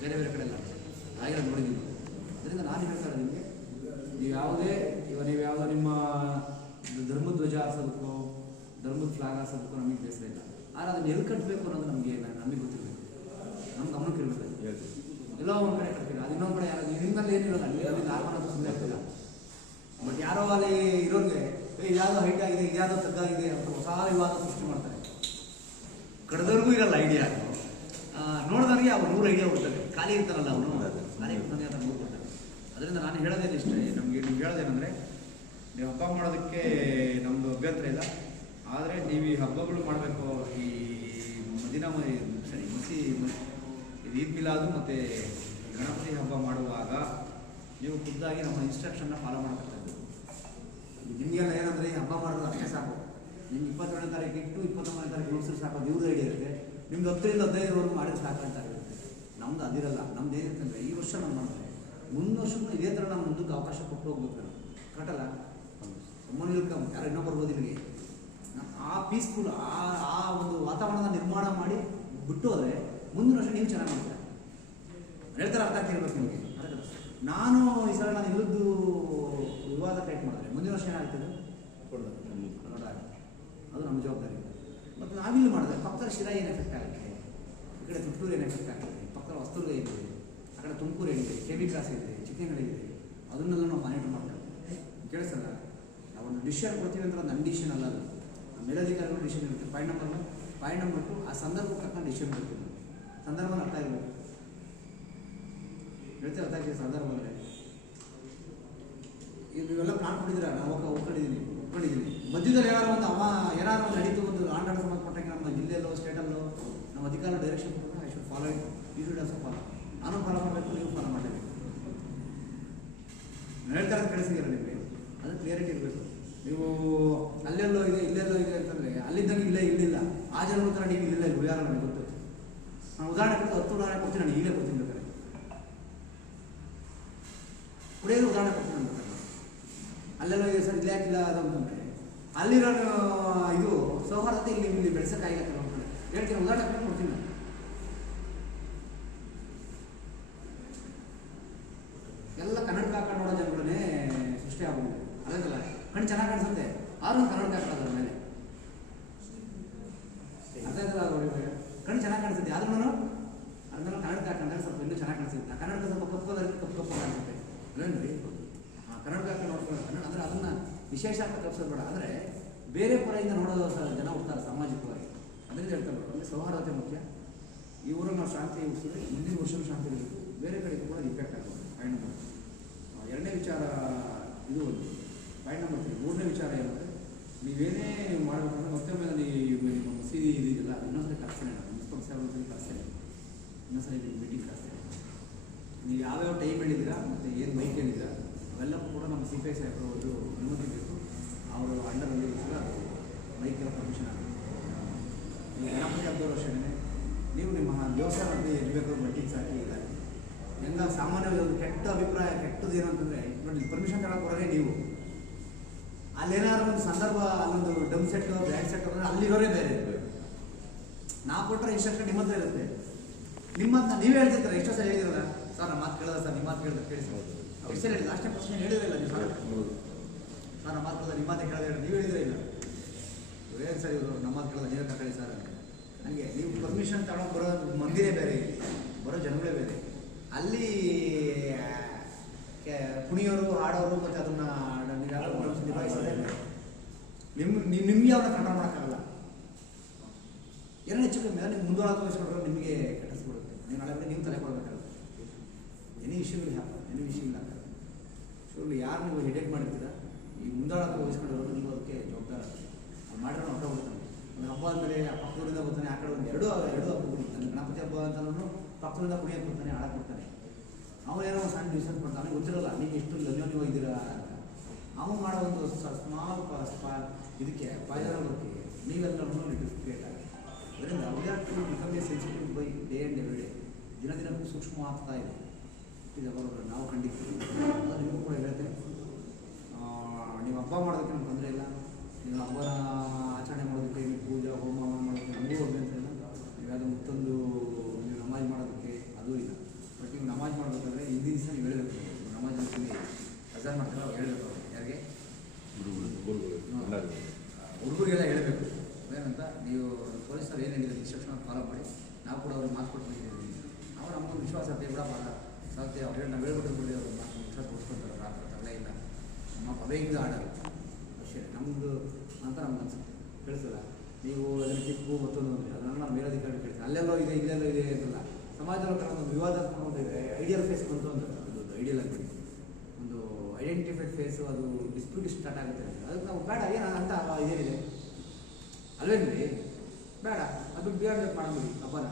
ಬೇರೆ ಕಡೆ ಎಲ್ಲ ಆಗಿರೋದು ನೋಡಿದ್ದೀವಿ. ಅದರಿಂದ ನಾನು ಹೇಳ್ತಾ ಇರೋದು ನಿಮಗೆ, ನೀವು ಯಾವುದೋ ನಿಮ್ಮ ಧರ್ಮದ ಧ್ವಜ ಹಾರಿಸೋದಕ್ಕೋ, ಧರ್ಮದ ಫ್ಲಾಗ್ ಹಾರಿಸೋದಕ್ಕೋ ನಮಗೆ ಬೇಸರ ಇಲ್ಲ. ಆದರೆ ಅದನ್ನು ಎಲ್ಲಿ ಕಟ್ಟಬೇಕು ಅನ್ನೋದು ನಮಗೆ ಗೊತ್ತಿರಬೇಕು, ನಮ್ಮ ಗಮನಕ್ಕೆ ಇರಬೇಕು. ಎಲ್ಲೋ ಒಂದು ಕಡೆ ಕಟ್ತೀರ, ಅದು ಇನ್ನೊಂದು ಕಡೆ ಯಾರು ನಿಮ್ಮಲ್ಲಿ ಏನಿರೋಲ್ಲ, ಅಲ್ಲಿ ನಾರ್ಮಲ್ ಸುಮ್ಮನೆ ಆಗ್ತಿಲ್ಲ. ಬಟ್ ಯಾರೋ ಅಲ್ಲಿ ಇರೋರಿಗೆ ಇದ್ಯಾವುದೋ ಹೈಟ್ ಆಗಿದೆ, ಇದ್ಯಾವುದೋ ತಗ್ಗಾಗಿದೆ ಅಂತ ಹೊಸ ವಿವಾದ ಸೃಷ್ಟಿ ಮಾಡ್ತಾರೆ. ಕಡ್ದವ್ರಿಗೂ ಇರಲ್ಲ ಐಡಿಯಾ, ನೋಡಿದವ್ರಿಗೆ ಅವ್ರು 100 ಐಡಿಯಾ ಕೊಡ್ತಾರೆ. ಖಾಲಿ ಇರ್ತಾರಲ್ಲ ಅವನು, ಖಾಲಿ ಇರ್ತಾನೆ ಅಂತ 100 ಕೊಡ್ತಾರೆ. ಅದರಿಂದ ನಾನು ಹೇಳೋದೇನು ಇಷ್ಟ ನಿಮ್ಗೆ ಹೇಳೋದೇನೆಂದರೆ ನೀವು ಹಬ್ಬ ಮಾಡೋದಕ್ಕೆ ನಮ್ಮದು ಅಭ್ಯಂತರ ಇಲ್ಲ. ಆದರೆ ನೀವು ಈ ಹಬ್ಬಗಳು ಮಾಡಬೇಕು, ಈ ಈದ್ ಮಿಲಾದು ಮತ್ತು ಗಣಪತಿ ಹಬ್ಬ ಮಾಡುವಾಗ ನೀವು ಖುದ್ದಾಗಿ ನಮ್ಮ ಇನ್ಸ್ಟ್ರಕ್ಷನ್ನ ಫಾಲೋ ಮಾಡಬೇಕಾಗ್ತದೆ. ನಿಮಗೆಲ್ಲ ಏನಂದರೆ ಈ ಹಬ್ಬ ಮಾಡೋದು ಅಷ್ಟೇ ಸಾಕು. ನಿಮ್ಗೆ 22ನೇ ತಾರೀಕು ಇಟ್ಟು 29ನೇ ತಾರೀಕು ಮುಗಿಸಿದ್ರೆ ಸಾಕು, ಇವ್ರದ್ದು ಐಡಿಯಾ ಇರುತ್ತೆ. ನಿಮ್ದು 10ರಿಂದ 15ವರೆಗೂ ಮಾಡಿದ್ರೆ ಸಾಕು ಅಂತ ಇರುತ್ತೆ. ನಮ್ದು ಅದಿರಲ್ಲ. ನಮ್ದು ಏನಿರುತ್ತೆ ಅಂದರೆ ಈ ವರ್ಷ ನಾವು ಮಾಡಿದ್ರೆ ಮುಂದಿನ ವರ್ಷಕ್ಕೂ ಇದೇ ಥರ ನಾವು ಮುಂದಕ್ಕೆ ಅವಕಾಶ ಕೊಟ್ಟು ಹೋಗ್ಬೇಕು. ನಾವು ಕಟ್ಟಲ್ಲ ಸುಮ್ಮನೆ ಇರ್ಕೊಂಡು ಯಾರು ಇನ್ನೂ ಬರ್ಬೋದು ಇಲ್ಲಿಗೆ. ಆ ಪೀಸ್ಫುಲ್ ಆ ಒಂದು ವಾತಾವರಣದ ನಿರ್ಮಾಣ ಮಾಡಿ ಬಿಟ್ಟು ಹೋದರೆ ಮುಂದಿನ ವರ್ಷ ನೀವು ಚೆನ್ನಾಗಿ ಮಾಡ್ತಾರೆ. ಹೇಳ್ತಾರೆ, ಅರ್ಥ ಆಗ್ತಿರ್ಬೇಕು ನಿಮಗೆ. ನಾನು ಈ ಸಲ ನಾನು ಇಲ್ಲದ್ದು ವಿವಾದ ಕ್ರಿಯೇಟ್ ಮಾಡಿದ್ರೆ ಮುಂದಿನ ವರ್ಷ ಏನಾಗ್ತದೆ ಅದು ನಮ್ಮ ಜವಾಬ್ದಾರಿ. ಮತ್ತು ನಾವಿಲ್ಲಿ ಮಾಡಿದ್ರೆ ಪಕ್ಕದ ಶಿರಾ ಏನು ಎಫೆಕ್ಟ್ ಆಗುತ್ತೆ, ಈ ಕಡೆ ತುಟ್ಟೂರು ಏನು ಎಫೆಕ್ಟ್ ಆಗುತ್ತೆ, ಪಕ್ಕದ ವಸ್ತುರ್ಗ ಏನಿದೆ, ಆ ಕಡೆ ತುಮಕೂರು ಏನಿದೆ, ಕೆಬಿ ಕ್ರಾಸ್ ಇದೆ, ಚಿಕ್ಕನಹಳ್ಳಿ ಇದೆ, ಅದನ್ನೆಲ್ಲ ನಾವು ಮಾನಿಟರ್ ಮಾಡ್ತೇವೆ. ಕೇಳಿಸಲ್ಲ, ನಾವೊಂದು ಡಿಸಿಷನ್ ಕೊಡ್ತೀವಿ ಅಂದ್ರೆ ನನ್ನ ಡಿಸಿಷನ್ ಅಲ್ಲ, ಅದು ನಮ್ಮ ಮೇಲಧಿಕಾರಿಗಳು ಡಿಸಿಷನ್ ಇರುತ್ತೆ. ಪಾಯಿಂಟ್ ನಂಬರ್ 2 ಆ ಸಂದರ್ಭಕ್ಕೆ ತಕ್ಕಂಥ ಡಿಸಿಷನ್ ಕೊಡ್ತೀವಿ. ಸಂದರ್ಭನ ಅರ್ಥ ಇರಬೇಕು. ಹೇಳ್ತೀವಿ ಅರ್ಥ ಆಗ್ತೀವಿ. ಸಂದರ್ಭದಲ್ಲಿ ನೀವೆಲ್ಲ ಪ್ಲಾನ್ ಕೊಟ್ಟಿದ್ದೀರಾ, ನಾವು ಒಪ್ಕೊಂಡಿದ್ದೀನಿ. ಮಧ್ಯದಲ್ಲಿ ಏನಾದ್ರು ಒಂದು ನಡೀತು, ಒಂದು ಆಂಡಾಟ ಸಂಬಂಧಪಟ್ಟಂಗೆ ನಮ್ಮ ಜಿಲ್ಲೆಯಲ್ಲೋ ಸ್ಟೇಟಲ್ಲೋ ನಮ್ಮ ಅಧಿಕಾರ ಡೈರೆಕ್ಷನ್ ಕೊಟ್ಟರೆ I should follow it, you should also follow. ನಾನು ಫಾಲೋ ಮಾಡಬೇಕು, ನೀವು ಫಾಲೋ ಮಾಡಬೇಕು. ಹೇಳ್ತಾ ಇರೋದು ಕಳಿಸಿದ್ದೀರ ನಿಮಗೆ, ಅದು ಕ್ಲಿಯರಿಟಿ ಇರಬೇಕು. ನೀವು ಅಲ್ಲೆಲ್ಲೋ ಇದೆ ಇಲ್ಲೆಲ್ಲೋ ಇದೆ ಅಂತಂದರೆ ಅಲ್ಲಿದ್ದಂಗೆ ಇಲ್ಲಿಲ್ಲ, ಆ ಜನಗಳ ಥರ ನೀವು ಇಲ್ಲಿಲ್ಲ, ಇಲ್ಲಿ ಯಾರು ನನಗೆ ಗೊತ್ತು. ನಾನು ಉದಾಹರಣೆ ಕೊಟ್ಟು 10 ಉದಾಹರಣೆ ಕೊಡ್ತೀನಿ, ನಾನು ಈಗಲೇ ಕೊಡ್ತೀನಿ ಬೇಕಾದ್ರೆ. ಕುಡಿಯೋದು ಉದಾಹರಣೆ ಕೊಡ್ತೀನಿ ಅಂತ ಅಲ್ಲೆಲ್ಲ ಇದೆ ಸರ್, ಇಲ್ಲೇ ಹಾಕಿಲ್ಲ ಅದು ಅಂತಂದರೆ ಅಲ್ಲಿರೋ ಇದು ಸೌಹಾರ್ದತೆ ಇಲ್ಲಿ ಬೆಳೆಸೋಕ್ಕಾಗಿಲ್ಲ ಕೆಲವೊಂದು ಕಡೆ. ಹೇಳ್ತೀನಿ, ಉದಾಹರಣೆ ಕೊಡ್ತೀನಿ ನಾನು. ಎಲ್ಲ ಕನ್ನಡಕ ಹಾಕೊಂಡು ನೋಡೋ ಜನಗಳನ್ನೇ ಸೃಷ್ಟಿ ಆಗ್ಬೋದು. ಅದಕ್ಕಲ್ಲ ಕಣ್ಣು ಚೆನ್ನಾಗಿ ಕಾಣಿಸುತ್ತೆ, ಆದ್ರೂ ಕನ್ನಡಕ ಹಾಕೋದ್ರ ಮೇಲೆ ಅರ್ಥ ಆಯ್ತಲ್ಲ. ಕಣ್ಣು ಚೆನ್ನಾಗಿ ಕಾಣಿಸುತ್ತೆ, ಆದ್ರೂ ಅದನ್ನೆಲ್ಲ ಕನ್ನಡಕ ಹಾಕೊಂಡ್ರೆ ಸ್ವಲ್ಪ ಇನ್ನೂ ಚೆನ್ನಾಗಿ ಕಾಣಿಸುತ್ತೆ. ಕನ್ನಡಕ ಸ್ವಲ್ಪ ಕಪ್ಪು ಕಾಣಿಸುತ್ತೆ ಅಲ್ಲೇನ್ರಿ. ಕನ್ನಡಕ ಹಾಕೊಂಡು ನೋಡ್ಕೊಂಡು ಕನ್ನಡ ಅಂದರೆ ಅದನ್ನು ವಿಶೇಷ ಅಂತ ತಪ್ಪಿಸೋದು ಬೇಡ. ಅಂದರೆ ಬೇರೆ ಪರೆಯಿಂದ ನೋಡೋ ಜನ ಹೋಗ್ತಾರೆ ಸಾಮಾಜಿಕವಾಗಿ. ಅದರಿಂದ ಹೇಳ್ತಾರೆ ಅಂದರೆ ಸೌಹಾರ್ದತೆ ಮುಖ್ಯ. ಈ ಊರಲ್ಲಿ ನಾವು ಶಾಂತಿ ಉಳಿಸಿದ್ರೆ ಮುಂದಿನ ವರ್ಷವೂ ಶಾಂತಿ ಇರಬೇಕು, ಬೇರೆ ಕಡೆಗೂ ಕೂಡ ಇಂಪ್ಯಾಕ್ಟ್ ಆಗ್ಬೋದು. ಪಾಯಿಂಟ್ ನಂಬರ್ 2ನೇ ವಿಚಾರ ಇದು ಒಂದು. ಪಾಯಿಂಟ್ ನಂಬರ್ 3 ಮೂರನೇ ವಿಚಾರ ಏನಂದರೆ ನೀವೇನೇ ಮಾಡಬೇಕಂದ್ರೆ ಮತ್ತೊಮ್ಮೆ ನಿಮ್ಮ ಮಸೀದಿ ಇದೆಯಲ್ಲ ಇನ್ನೊಂದ್ಸರಿ ಕರೆಸ್ತೇನೆ, ನಾನು ಮುನ್ಸಿಪಲ್ ಸೇವೆ ಕರೆಸ್ತೇನೆ, ಇನ್ನೊಂದ್ಸರಿ ಮೀಟಿಂಗ್ ಕರೆಸ್ತೇನೆ. ನೀವು ಯಾವ್ಯಾವ ಟೈಮ್ ಹೇಳಿದ್ದೀರಾ ಮತ್ತು ಏನು ಬೈಕ್ ಹೇಳಿದ್ದೀರಾ ಅವೆಲ್ಲವೂ ಕೂಡ ನಮ್ಮ CPI ಸಾಹೇಬರು ಒಂದು ಅನುಮತಿ ಬೇಕು. ಅವರು ಅಂಡರಲ್ಲಿ ಬೈಕೆಲ್ಲ ಪರ್ಮಿಷನ್ ಆಗುತ್ತೆ. ಈಗ ಗಣಪತಿ ಹಬ್ಬದವ್ರ ವರ್ಷನೇ ನೀವು ನಿಮ್ಮ ದೇವಸ್ಥಾನದಲ್ಲಿ ಇರಬೇಕು, ಮೀಟಿಂಗ್ಸ್ ಹಾಕಿ ಇದ್ದಾರೆ. ಹೆಂಗ ಸಾಮಾನ್ಯವಾಗಿ ಒಂದು ಕೆಟ್ಟ ಅಭಿಪ್ರಾಯ, ಕೆಟ್ಟದ್ದು ಏನು ಅಂತಂದರೆ ನೋಡಿ, ಪರ್ಮಿಷನ್ ತಗೊಳಕ್ಕೆ ಬರೋದೇ ನೀವು. ಅಲ್ಲೇನಾದ್ರು ಒಂದು ಸಂದರ್ಭ, ಅಲ್ಲೊಂದು ಡಮ್ ಸೆಟ್ಟು ಬ್ಯಾಗ್ ಸೆಟ್ ಅಂದರೆ ಅಲ್ಲಿರೋರೇ ಬೇರೆ. ನಾವು ಕೊಟ್ಟರೆ ಇನ್ಸ್ಟ್ರಕ್ಷನ್ ನಿಮ್ಮ ಹತ್ರ ಇರುತ್ತೆ. ನಿಮ್ಮನ್ನ ನೀವೇ ಹೇಳ್ತಿರ್ತಾರೆ, ಎಷ್ಟೋ ಸಲ ಹೇಳಿದಿರಲ್ಲ ಸರ್, ನಮ್ಮ ಮಾತು ಕೇಳೋದ ಸರ್, ನಿಮ್ಮ ಮಾತು ಕೇಳಿದ್ರೆ ಕೇಳಿಸ್ಬೋದು. ಎಷ್ಟು ಸಲ ಹೇಳಿಲ್ಲ, ಲಾಸ್ಟ್ ಟೈಮ್ ಪ್ರಶ್ನೆ ಹೇಳಿದ್ರಿಲ್ಲ ನೀವು ಸರ್, ನಮ್ಮ ಮಾತು ಕೇಳೋದ ನಿಮ್ಮ ಮಾತು ಕೇಳೋದು ಹೇಳಿ ನೀವು ಹೇಳಿದ್ರೆ ಇಲ್ಲ. ಏನು ಸರ್ ಇವರು ನಮ್ಮ ಮಾತು ಕೇಳೋದು ನೀವೇ ಕಟ್ಟಳಿ ಸರ್ ಅಂತ. ನನಗೆ ನೀವು ಪರ್ಮಿಷನ್ ತಗೊಂಡು ಬರೋ ಮಂದಿರೇ ಬೇರೆ, ಬರೋ ಜನಗಳೇ ಬೇರೆ. ಅಲ್ಲಿ ಕುಣಿಯೋರು, ಹಾಡೋರು ಮತ್ತು ಅದನ್ನು ನಿಭಾಯಿಸೋದೇ ನಿಮಗೆ ಅವ್ರನ್ನ ಕಂಟ್ರೋಲ್ ಮಾಡೋಕ್ಕಾಗಲ್ಲ. ಏನೋ ಹೆಚ್ಚು ಕಮ್ಮಿ ನೀವು ಮುಂದೊಳಗೆ ವಹಿಸ್ಕೊಂಡ್ರೆ ನಿಮಗೆ ಕೆಟ್ಟಿಸ್ಬಿಡುತ್ತೆ. ನೀವು ನಾಳೆ ನೀವು ತಲೆ ಕೊಡಬೇಕಾಗುತ್ತೆ. ಎನಿ ವಿಷಯಗಳು ಹ್ಯಾಪನ್, ಎನಿ ವಿಷಯಗಳು ಹಾಕಲ್ಲ. ಶೂರ್ಲಿ ಯಾರು ನೀವು ಹೆಡೇಟ್ ಮಾಡಿರ್ತೀರ, ಈ ಮುಂದಾಳಕ್ಕೆ ವಹಿಸ್ಕೊಂಡಿರೋದು ನೀವು ಅದಕ್ಕೆ ಜವಾಬ್ದಾರ. ಅದು ಮಾಡಿದ್ರೆ ನಾವು ಹೊರಬಿಡ್ತಾನೆ. ಒಂದು ಹಬ್ಬ ಆದಮೇಲೆ ಆ ಪಕ್ಕದೂರಿಂದ ಬರ್ತಾನೆ, ಆ ಕಡೆ ಒಂದು ಎರಡು ಹಬ್ಬ ಬಿಡ್ತಾನೆ. ಗಣಪತಿ ಹಬ್ಬ ಅಂತಲೂ ಪಕ್ಕದೂರಿಂದ ಕುಣಿಯೋಕೆ ಬರ್ತಾನೆ, ಆಡಕ್ಕೆ ಬರ್ತಾನೆ. ಅವನೇನೋ ಒಂದು ಸಣ್ಣ ಡಿಸಿಷನ್ ಕೊಡ್ತಾನೆ, ಗೊತ್ತಿರೋಲ್ಲ ನೀವು ಎಷ್ಟು ಲನ್ಯೋನ್ಯವಾಗಿ ಇದ್ದೀರಾ ಅಂತ. ಅವನು ಮಾಡೋ ಒಂದು ಸ್ಮಾಲ್ ಇದಕ್ಕೆ ಪಾಯ್ದಕ್ಕೆ ನೀವೆಲ್ಲರೂ ಕ್ರಿಯೇಟ್ ಆಗುತ್ತೆ. ಅದರಿಂದ we are to become a sensitive by day and every day. ದಿನಕ್ಕೂ ಸೂಕ್ಷ್ಮ ಆಗ್ತಾ ಇದೆ. ಇದು ಬರೋದು ನಾವು ಖಂಡಿತೀವಿ. ಅದು ನಿಮಗೂ ಕೂಡ ಹೇಳ್ತೇನೆ, ನೀವು ಹಬ್ಬ ಮಾಡೋದಕ್ಕೆ ನಮ್ಗೆ ತೊಂದರೆ ಇಲ್ಲ. ನೀವು ಹಬ್ಬನ ಆಚರಣೆ ಮಾಡೋದಕ್ಕೆ, ನೀವು ಪೂಜೆ ಹೋಮ ಮಾಡೋದಕ್ಕೆ ನಮಗೂ ಅಭ್ಯಂತರ ಇಲ್ಲ. ನೀವು ಯಾವುದೋ ಮತ್ತೊಂದು ನೀವು ನಮಾಜ್ ಮಾಡೋದಕ್ಕೆ ಅದೂ ಇಲ್ಲ. ಬಟ್ ನೀವು ನಮಾಜ್ ಮಾಡಬೇಕಾದ್ರೆ ಹಿಂದಿನ ದಿವಸ ನೀವು ಹೇಳಬೇಕು. ನಮಾಜ್ ಅಂತೀನಿ ಅಜಾನ್ ಮಾಡ್ತಾರೆ, ಅವ್ರು ಹೇಳಬೇಕು. ಯಾರಿಗೆ? ಹುಡುಗರಿಗೆಲ್ಲ ಹೇಳಬೇಕು. ಏನಂತ ನೀವು ಪೊಲೀಸರು ಏನು ಹೇಳಿದ್ರು ಇನ್ಸ್ಟ್ರಕ್ಷನ್ ಫಾಲೋ ಮಾಡಿ. ನಾವು ಕೂಡ ಅವ್ರಿಗೆ ಮಾತು ಕೊಟ್ಟು ಬಂದಿದ್ದೀವಿ. ಅವ್ರು ನಮಗೊಂದು ವಿಶ್ವಾಸ ಇರುತ್ತೆ, ಬಿಡಪ್ಪ ಸಾಧ್ಯ ಅವ್ರು ಹೇಳಿ ನಾವು ಹೇಳ್ಬಿಟ್ಟು ಬಿಡಿ, ಅವ್ರು ಮಾತು ವಿಶ್ವಾಸ ಕೊಡ್ಸ್ಕೊತಾರೆ. ಆ ಥರ ತಗೊಳ್ಳೇ ಇಲ್ಲ. ನಮ್ಮ ಪದವಿಯಿಂದ ಆಡೋದು ಅಷ್ಟೇ ನಮ್ಮದು ಅಂತ ನಮ್ಗೆ ಅನ್ಸುತ್ತೆ. ಕೇಳಿಸಲ್ಲ ನೀವು ಅದನ್ನು ಟಿಪ್ಪು ಮತ್ತೊಂದು ಅಂದರೆ ಅದನ್ನು ನಾವು ಮೇಲಧಿಕಾರಿ ಕೇಳ್ತೀವಿ. ಅಲ್ಲೆಲ್ಲೋ ಇದೆ ಇಲ್ಲೆಲ್ಲೋ ಇದೆ ಅಂತಲ್ಲ. ಸಮಾಜದಲ್ಲಿ ಒಂದು ವಿವಾದ ಒಂದು ಐಡಿಯಲ್ ಫೇಸ್ ಬಂತು ಅಂದರೆ ಅದು ಐಡಿಯಲ್ ಆಗ್ಬಿಡಿ. ಫೇಸು ಅದು ಡಿಸ್ಪ್ಯೂಟ್ ಸ್ಟಾರ್ಟ್ ಆಗುತ್ತೆ ಅದಕ್ಕೆ ನಾವು ಬೇಡ ಏನು ಅಂತ ಇದೇನಿದೆ ಅಲ್ವೇನ್ರಿ ಬೇಡ ಅದು ಬಿಟ್ಟು ಮಾಡಂಬಿಡಿ ಹಬ್ಬನ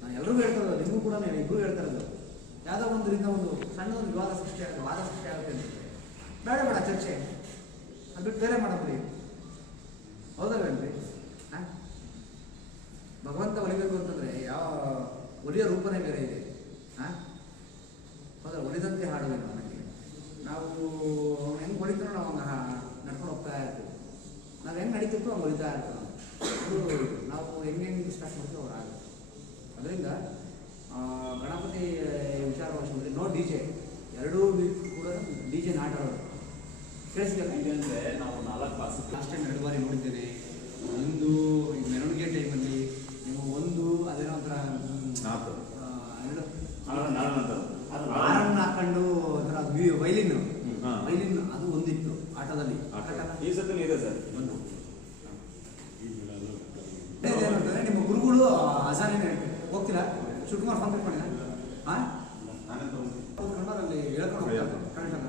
ನಾನು ಎಲ್ರಿಗೂ ಹೇಳ್ತಾ ಇರೋದು ನಿಮಗೂ ಕೂಡ ಇಬ್ಬರು ಹೇಳ್ತಾ ಇರೋದು ಯಾವುದೋ ಒಂದರಿಂದ ಒಂದು ಸಣ್ಣ ಒಂದು ವಾದ ಸೃಷ್ಟಿ ಆಗುತ್ತೆ ಅಂತ ಬೇಡ ಚರ್ಚೆ ಅದು ಬಿಟ್ಟು ಬೇರೆ ಮಾಡಂಬಿಡಿ ಹೌದಲ್ವೇನ್ರಿ ಹಾಂ ಭಗವಂತ ಒಲಿಬೇಕು ಅಂತಂದರೆ ಯಾವ ಒಲಿಯೋ ರೂಪನೇ ಬೇರೆ ಇದೆ ಹಾಂ ಹೌದಾ ಒಲಿದಂತೆ ಹಾಡುವೇನು ನನಗೆ ನಾವು ಅವ್ನು ಹೆಂಗೆ ಹೊಡಿತಾರೋ ನಾವು ಹಂಗೆ ನಡ್ಕೊಂಡು ಹೋಗ್ತಾ ಇರ್ತೀವಿ ನಾವು ಹೆಂಗೆ ನಡೀತಿರ್ತೀವೋ ಅವ್ನು ಹೊಲಿತಾ ಇರ್ತೀವಿ ನಾವು ಹೆಂಗೆ ಸ್ಟಾರ್ಟ್ ಮಾಡ್ತೀವಿ ಅವ್ರು ಆಗುತ್ತೆ ಅದರಿಂದ ಗಣಪತಿ ವಿಚಾರವಾಗಿ ನೋ ಡಿ ಜೆ ಎರಡೂ ಕೂಡ ಡಿ ಜೆ ನಾಟ ಆಡೋದು ಕೇಳಿಸ್ತಿಲ್ಲ ಅಂದರೆ ನಾವು 4 ಕ್ಲಾಸ್ ಲಾಸ್ಟ್ ಟೈಮ್ 2 ಬಾರಿ ನೋಡಿದ್ದೇನೆ ಒಂದು ಈ ಮೆರವಣಿಗೆ ಟೈಮಲ್ಲಿ ನೀವು ಒಂದು ಅದೇನೋ ಒಂಥರ ಎರಡು ಹಾರನ್ನು ಹಾಕೊಂಡು ಒಂಥರ ವೈಲಿನ್ ಅದು ಒಂದಿತ್ತು ಆಟದಲ್ಲಿ ಈ ಸತಿ ಇದೆ ಸರ್ ಒಂದು ಏನಂತಂದ್ರೆ ನಿಮ್ಮ ಗುರುಗಳು ಅಸಾನೇನೆ ಹೋಗ್ತೀರಾ ಶಿವಕುಮಾರ್ ಫೋನ್ ಪೇ ಮಾಡಿದ ಹಾಂ ಕನ್ನಡದಲ್ಲಿ ಹೇಳ್ಕೊಂಡು ಹೋಗ್ತಾರೆ ಕರೆಕ್ಟಲ್ಲ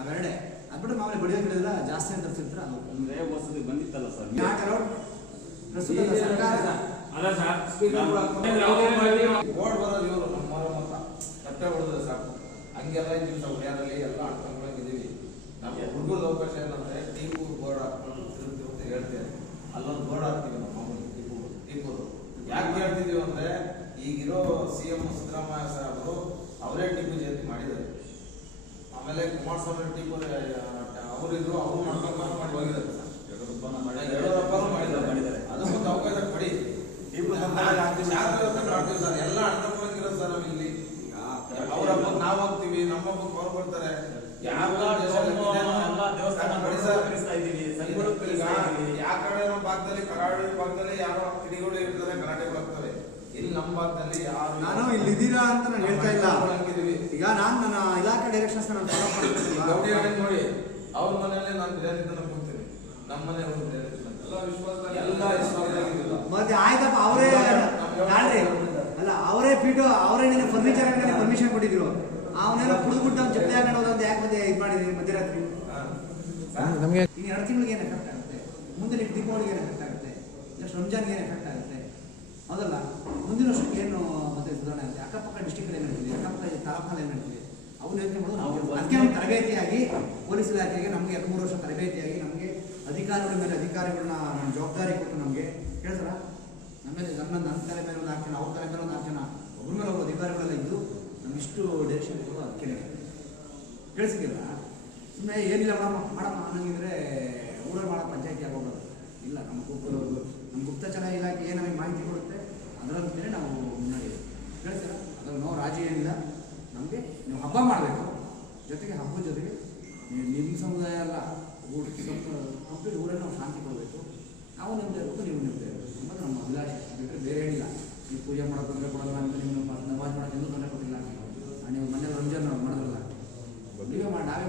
ಅವೆರಡೆ ಅದ್ಬಿಟ್ಟು ಮಾಮೂಲಿ ಬಡಿಯೋಗಿಲ್ಲ ಜಾಸ್ತಿ ಅಂತ ತರಿಸಿರ್ತಾರೆ ಅದು ಅಂದರೆ ಹೊಸದು ಬಂದಿತ್ತಲ್ಲ ಸರ್ ಪ್ರಸ್ತುತ ಸರ್ಕಾರ ಅಲ್ಲ ಸರ್ ಓಡ್ ಬರೋದು ಇವರು ನಮ್ಮ ಮತ್ತ ಕಟ್ಟೆ ಹೊಡೆದ್ರೆ ಸಾಕು ಹಂಗೆಲ್ಲ ಇದ್ದೀವಿ ನಾವು ಯಾರಲ್ಲಿ ಎಲ್ಲ ಆಡ್ಕೊಂಡ್ಬಂದಿದ್ದೀವಿ ನಮ್ಮ ಹುಡುಗರದ ಅವಕಾಶ ಏನಂದ್ರೆ ಟೀಪು ಬೋರ್ಡ್ ಹಾಕೊಂಡು ಅಂತ ಹೇಳ್ತೇವೆ ಅಲ್ಲೊಂದು ಬೋರ್ಡ್ ಹಾಕ್ತೀವಿ ನಮ್ಮ ಮಾಮೂಲಿ ಟೀಪುದು ಯಾಕೆ ಹೇಳ್ತಿದ್ದೀವಿ ಅಂದ್ರೆ ಈಗಿರೋ CM ಸಿದ್ದರಾಮಯ್ಯ ಸಾಹೇಬರು ಅವರೇ ಟಿಪ್ಪು ಜಯಂತಿ ಮಾಡಿದ್ದಾರೆ ಆಮೇಲೆ ಕುಮಾರಸ್ವಾಮಿ ಟಿಪ್ಪು ಅವರಿದ್ರು ಅವರು ಮಾಡ್ಕೊಂಡು ಮಾಡಿ ಹೋಗಿದ್ದಾರೆ ಯಡಿಯೂರಪ್ಪನೂ ಮಾಡಿದ್ದಾರೆ ಅದಕ್ಕೊಂದು ಅವಕಾಶ ಕೊಡಿ ಎಲ್ಲ ಅಡ್ಕೊಂಡ್ಬಂದಿರೋ ಸರ್ ನಾವು ಇಲ್ಲಿ ಅವ್ರ ಹಬ್ಬಕ್ಕೆ ನಾವು ಹೋಗ್ತೀವಿ ನಮ್ಮ ಹಬ್ಬಕ್ಕೆ ಅವ್ರು ಬರ್ತಾರೆ ಯಾವ ಕಡೆ ನಮ್ಮ ಭಾಗದಲ್ಲಿ ಕರಾವಳಿ ಭಾಗದಲ್ಲಿ ಯಾರೋ ಕಿಡಿಗಳು ಇರ್ತದೆ ಗಲಾಟೆಗಳಾಗ್ತವೆ ಇಲ್ಲಿ ನಮ್ಮ ಭಾಗದಲ್ಲಿ ನಾನು ಇಲ್ಲಿದ್ದೀರಾ ಅಂತ ನಾನು ಹೇಳ್ತಾ ಇಲ್ಲ ಈಗ ನಾನು ನನ್ನ ಇಲಾಖೆ ಡೈರೆಕ್ಷನ್ಸ್ ನಾನು ಫಾಲೋ ಮಾಡ್ತೀನಿ ಗೌಡಿ ಹಳ್ಳಿ ನೋಡಿ ಅವ್ರ ಮನೆಯಲ್ಲೇ ನಾನು ಬಿರಿಯಾನಿ ತಂದು ಕೂತೀನಿ ನಮ್ಮ ಮನೆ ಎಲ್ಲ ವಿಶ್ವಾಸ ಮತ್ತೆ ಆಯ್ತಪ್ಪ ಅವರೇ ಅಲ್ಲ ಅವರೇ ಪೀಟು ಅವರೇ ನಿನ್ನ ಫರ್ನಿಚರ್ ಅಂಗಡಿ ಪರ್ಮಿಷನ್ ಕೊಟ್ಟಿದ್ರು ಅವನೆಲ್ಲ ಕುಡಿದ್ಬಿಟ್ಟು ಅವ್ನು ಚಪ್ಪಲಿ ಹಾಕೊಂಡು ಹೋದಂತ ಯಾಕೆ ಮತ್ತೆ ಇದು ಮಾಡಿದ್ರಿ ಮಧ್ಯರಾತ್ರಿ ನಮಗೆ ಇನ್ನು 2 ತಿಂಗಳಿಗೆ ಏನು ಎಫೆಕ್ಟ್ ಆಗುತ್ತೆ ಮುಂದೆ ನೀವು ದೀಪಾವಳಿಗೆ ಏನು ಎಫೆಕ್ಟ್ ಆಗುತ್ತೆ ನೆಕ್ಸ್ಟ್ ರಂಜಾನ್ಗೆ ಏನು ಎಫೆಕ್ಟ್ ಆಗುತ್ತೆ ಹೌದಲ್ಲ ಮುಂದಿನ ವರ್ಷಕ್ಕೆ ಏನು ಮತ್ತೆ ಸುಧಾರಣೆ ಆಗುತ್ತೆ ಅಕ್ಕಪಕ್ಕ ಡಿಸ್ಟಿಕ್ ಏನು ನಡೀತಿದೆ ಅಕ್ಕಪಕ್ಕ ತಾಲೂಕಲ್ಲಿ ಏನು ನಡೀತಿದೆ ಅವ್ರು ಯೋಚನೆ ಮಾಡೋದು ಅದಕ್ಕೆ ಒಂದು ತರಬೇತಿಯಾಗಿ ಪೊಲೀಸ್ ಇಲಾಖೆಗೆ ನಮಗೆ 3 ವರ್ಷ ತರಬೇತಿಯಾಗಿ ನಮಗೆ ಅಧಿಕಾರಿಗಳ ಮೇಲೆ ಅಧಿಕಾರಿಗಳನ್ನ ನಮ್ಮ ಜವಾಬ್ದಾರಿ ಕೊಟ್ಟು ನಮಗೆ ಹೇಳ್ತಾರ ನಮ್ಮೇಲೆ ನನ್ನ ತಲೆ ಮೇಲೆ ಒಂದು 4 ಜನ ಅವ್ರ ತಲೆ ಮೇಲೆ ಒಂದು 4 ಜನ ಒಬ್ಬರ ಮೇಲೆ ಒಬ್ಬರು ಅಧಿಕಾರಿಗಳೆಲ್ಲ ಇದ್ದು ನಮ್ಮಿಷ್ಟು ಡೈರೆಕ್ಷನ್ ಕೊಡೋದು ಅದಕ್ಕೆ ಕೇಳಿಸಿದಿಲ್ಲ ಸುಮ್ಮನೆ ಏನಿಲ್ಲ ಮಾಡಮ್ಮ ಅನ್ನಂಗಿದ್ರೆ ಊರಲ್ಲಿ ಮಾಡೋ ಪಂಚಾಯತಿ ಆಗೋಗೋದು ಇಲ್ಲ ನಮ್ಮ ಗುಪ್ತಚರ ಇಲಾಖೆ ಏನು ನಮಗೆ ಮಾಹಿತಿ ಕೊಡುತ್ತೆ ಅದರಂತೆ ನಾವು ಮುನ್ನಡೆಯೋದು ಕೇಳಿಸ್ತೀರ ಅದ್ರಲ್ಲಿ ನಾವು ರಾಜಿ ಏನಿಲ್ಲ ನಮಗೆ ನೀವು ಹಬ್ಬ ಮಾಡಬೇಕು ಜೊತೆಗೆ ಹಬ್ಬದ ಜೊತೆಗೆ ನಿಮ್ಮ ಸಮುದಾಯ ಅಲ್ಲ ಕಂಪ್ಲೀಟ್ ಊರಲ್ಲಿ ನಾವು ಶಾಂತಿ ಕೊಡಬೇಕು ನಾವು ನಿಮ್ಮದೇ ಇರಬೇಕು ನೀವು ನಿಮ್ಮದೇ ಇರಬೇಕು ಅನ್ನೋದು ನಮ್ಮ ಅಭಿಲಾಷೆ ಬಿಟ್ಟರೆ ಬೇರೆ ಏನಿಲ್ಲ ನೀವು ಪೂಜೆ ಮಾಡೋ ತೊಂದರೆ ಕೊಡಲ್ಲ ಅಂತ ನೀವು ನಮಾಜ್ ಮಾಡೋದು ಎಂದೂ ತೊಂದರೆ ಕೊಟ್ಟಿಲ್ಲ ನೀವು ಮನೆ ರಂಜಾನ್ ಮಾಡಿದ್ರಲ್ಲ ನೀವೇ ಮಾಡಿ ನಾವೇ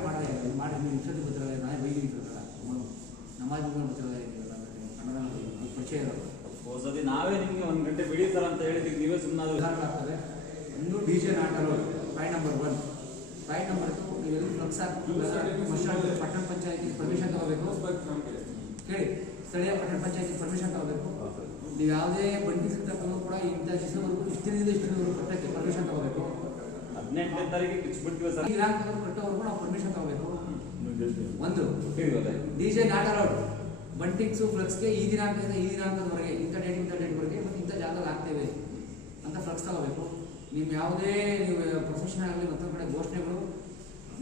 ಮಾಡಿ ನೀವು ಇಷ್ಟೊತ್ತಿಗೆ ಗೊತ್ತಿರಲ್ಲ ನಾವೇ ಬೈಗಿ ಇಟ್ಟಿರಲ್ಲ ನಮಾಜ್ ಗೊತ್ತಿರಲ್ಲ ಕನ್ನಡ ಪರಿಚಯ ಇರೋದು ಹೊಸದಿ ನಾವೇ ನಿಮಗೆ 1 ಗಂಟೆ ಬಿಡಿತಾರ ಅಂತ ಹೇಳಿದ್ರೆ ನೀವೇ ಸುಮ್ಮನೆ ಆಗ್ತದೆ ಒಂದು ಡಿ ಜೆ ನಾಟಲು ಪಾಯಿಂಟ್ ನಂಬರ್ 1 ಪಾಯಿಂಟ್ ನಂಬರ್ 2 ನೀವೆಲ್ಲಿ ಫ್ಲಕ್ಸ್ ಹಾಕಿ ಪಟ್ಟಣ ಪಂಚಾಯತಿ ಪರ್ಮಿಷನ್ ತಗೋಬೇಕು ಕೇಳಿ ಸ್ಥಳೀಯ ಪಟ್ಟಣ ಪಂಚಾಯತಿ ಪರ್ಮಿಷನ್ ತಗೋಬೇಕು ನೀವು ಯಾವುದೇ ಬಂಡಿ ಸಿಗ್ತಕ್ಕೂ ಕೂಡ ಇಂಥ ದಿವಸವರೆಗೂ ಇಷ್ಟು ದಿನದವರೆಗೂ ಕಟ್ಟಕ್ಕೆ ಪರ್ಮಿಷನ್ ತಗೋಬೇಕು 18ನೇ ತಾರೀಕಿಗೆ ಬಿಚ್ಚಿಬಿಡ್ತೀವಿ ಸರ್ ಈ ದಿನಾಂಕದವರು ಕಟ್ಟೋವರೆಗೂ ನಾವು ಪರ್ಮಿಷನ್ ತಗೋಬೇಕು ಒಂದು D J not allowed buntings ಫ್ಲಕ್ಸ್ಗೆ ಈ ದಿನಾಂಕದಿಂದ ಈ ದಿನಾಂಕದವರೆಗೆ ಇಂಥ ಡೇಟ್ವರೆಗೆ ಮತ್ತು ಇಂಥ ಜಾಗದಲ್ಲಿ ಆಗ್ತೇವೆ ಅಂತ ಫ್ಲಕ್ಸ್ ತಗೋಬೇಕು ನೀವು ಯಾವುದೇ ನೀವು ಪ್ರೊಫೆಷನ್ ಆಗಲಿ ಮತ್ತೊಂದು ಕಡೆ ಘೋಷಣೆಗಳು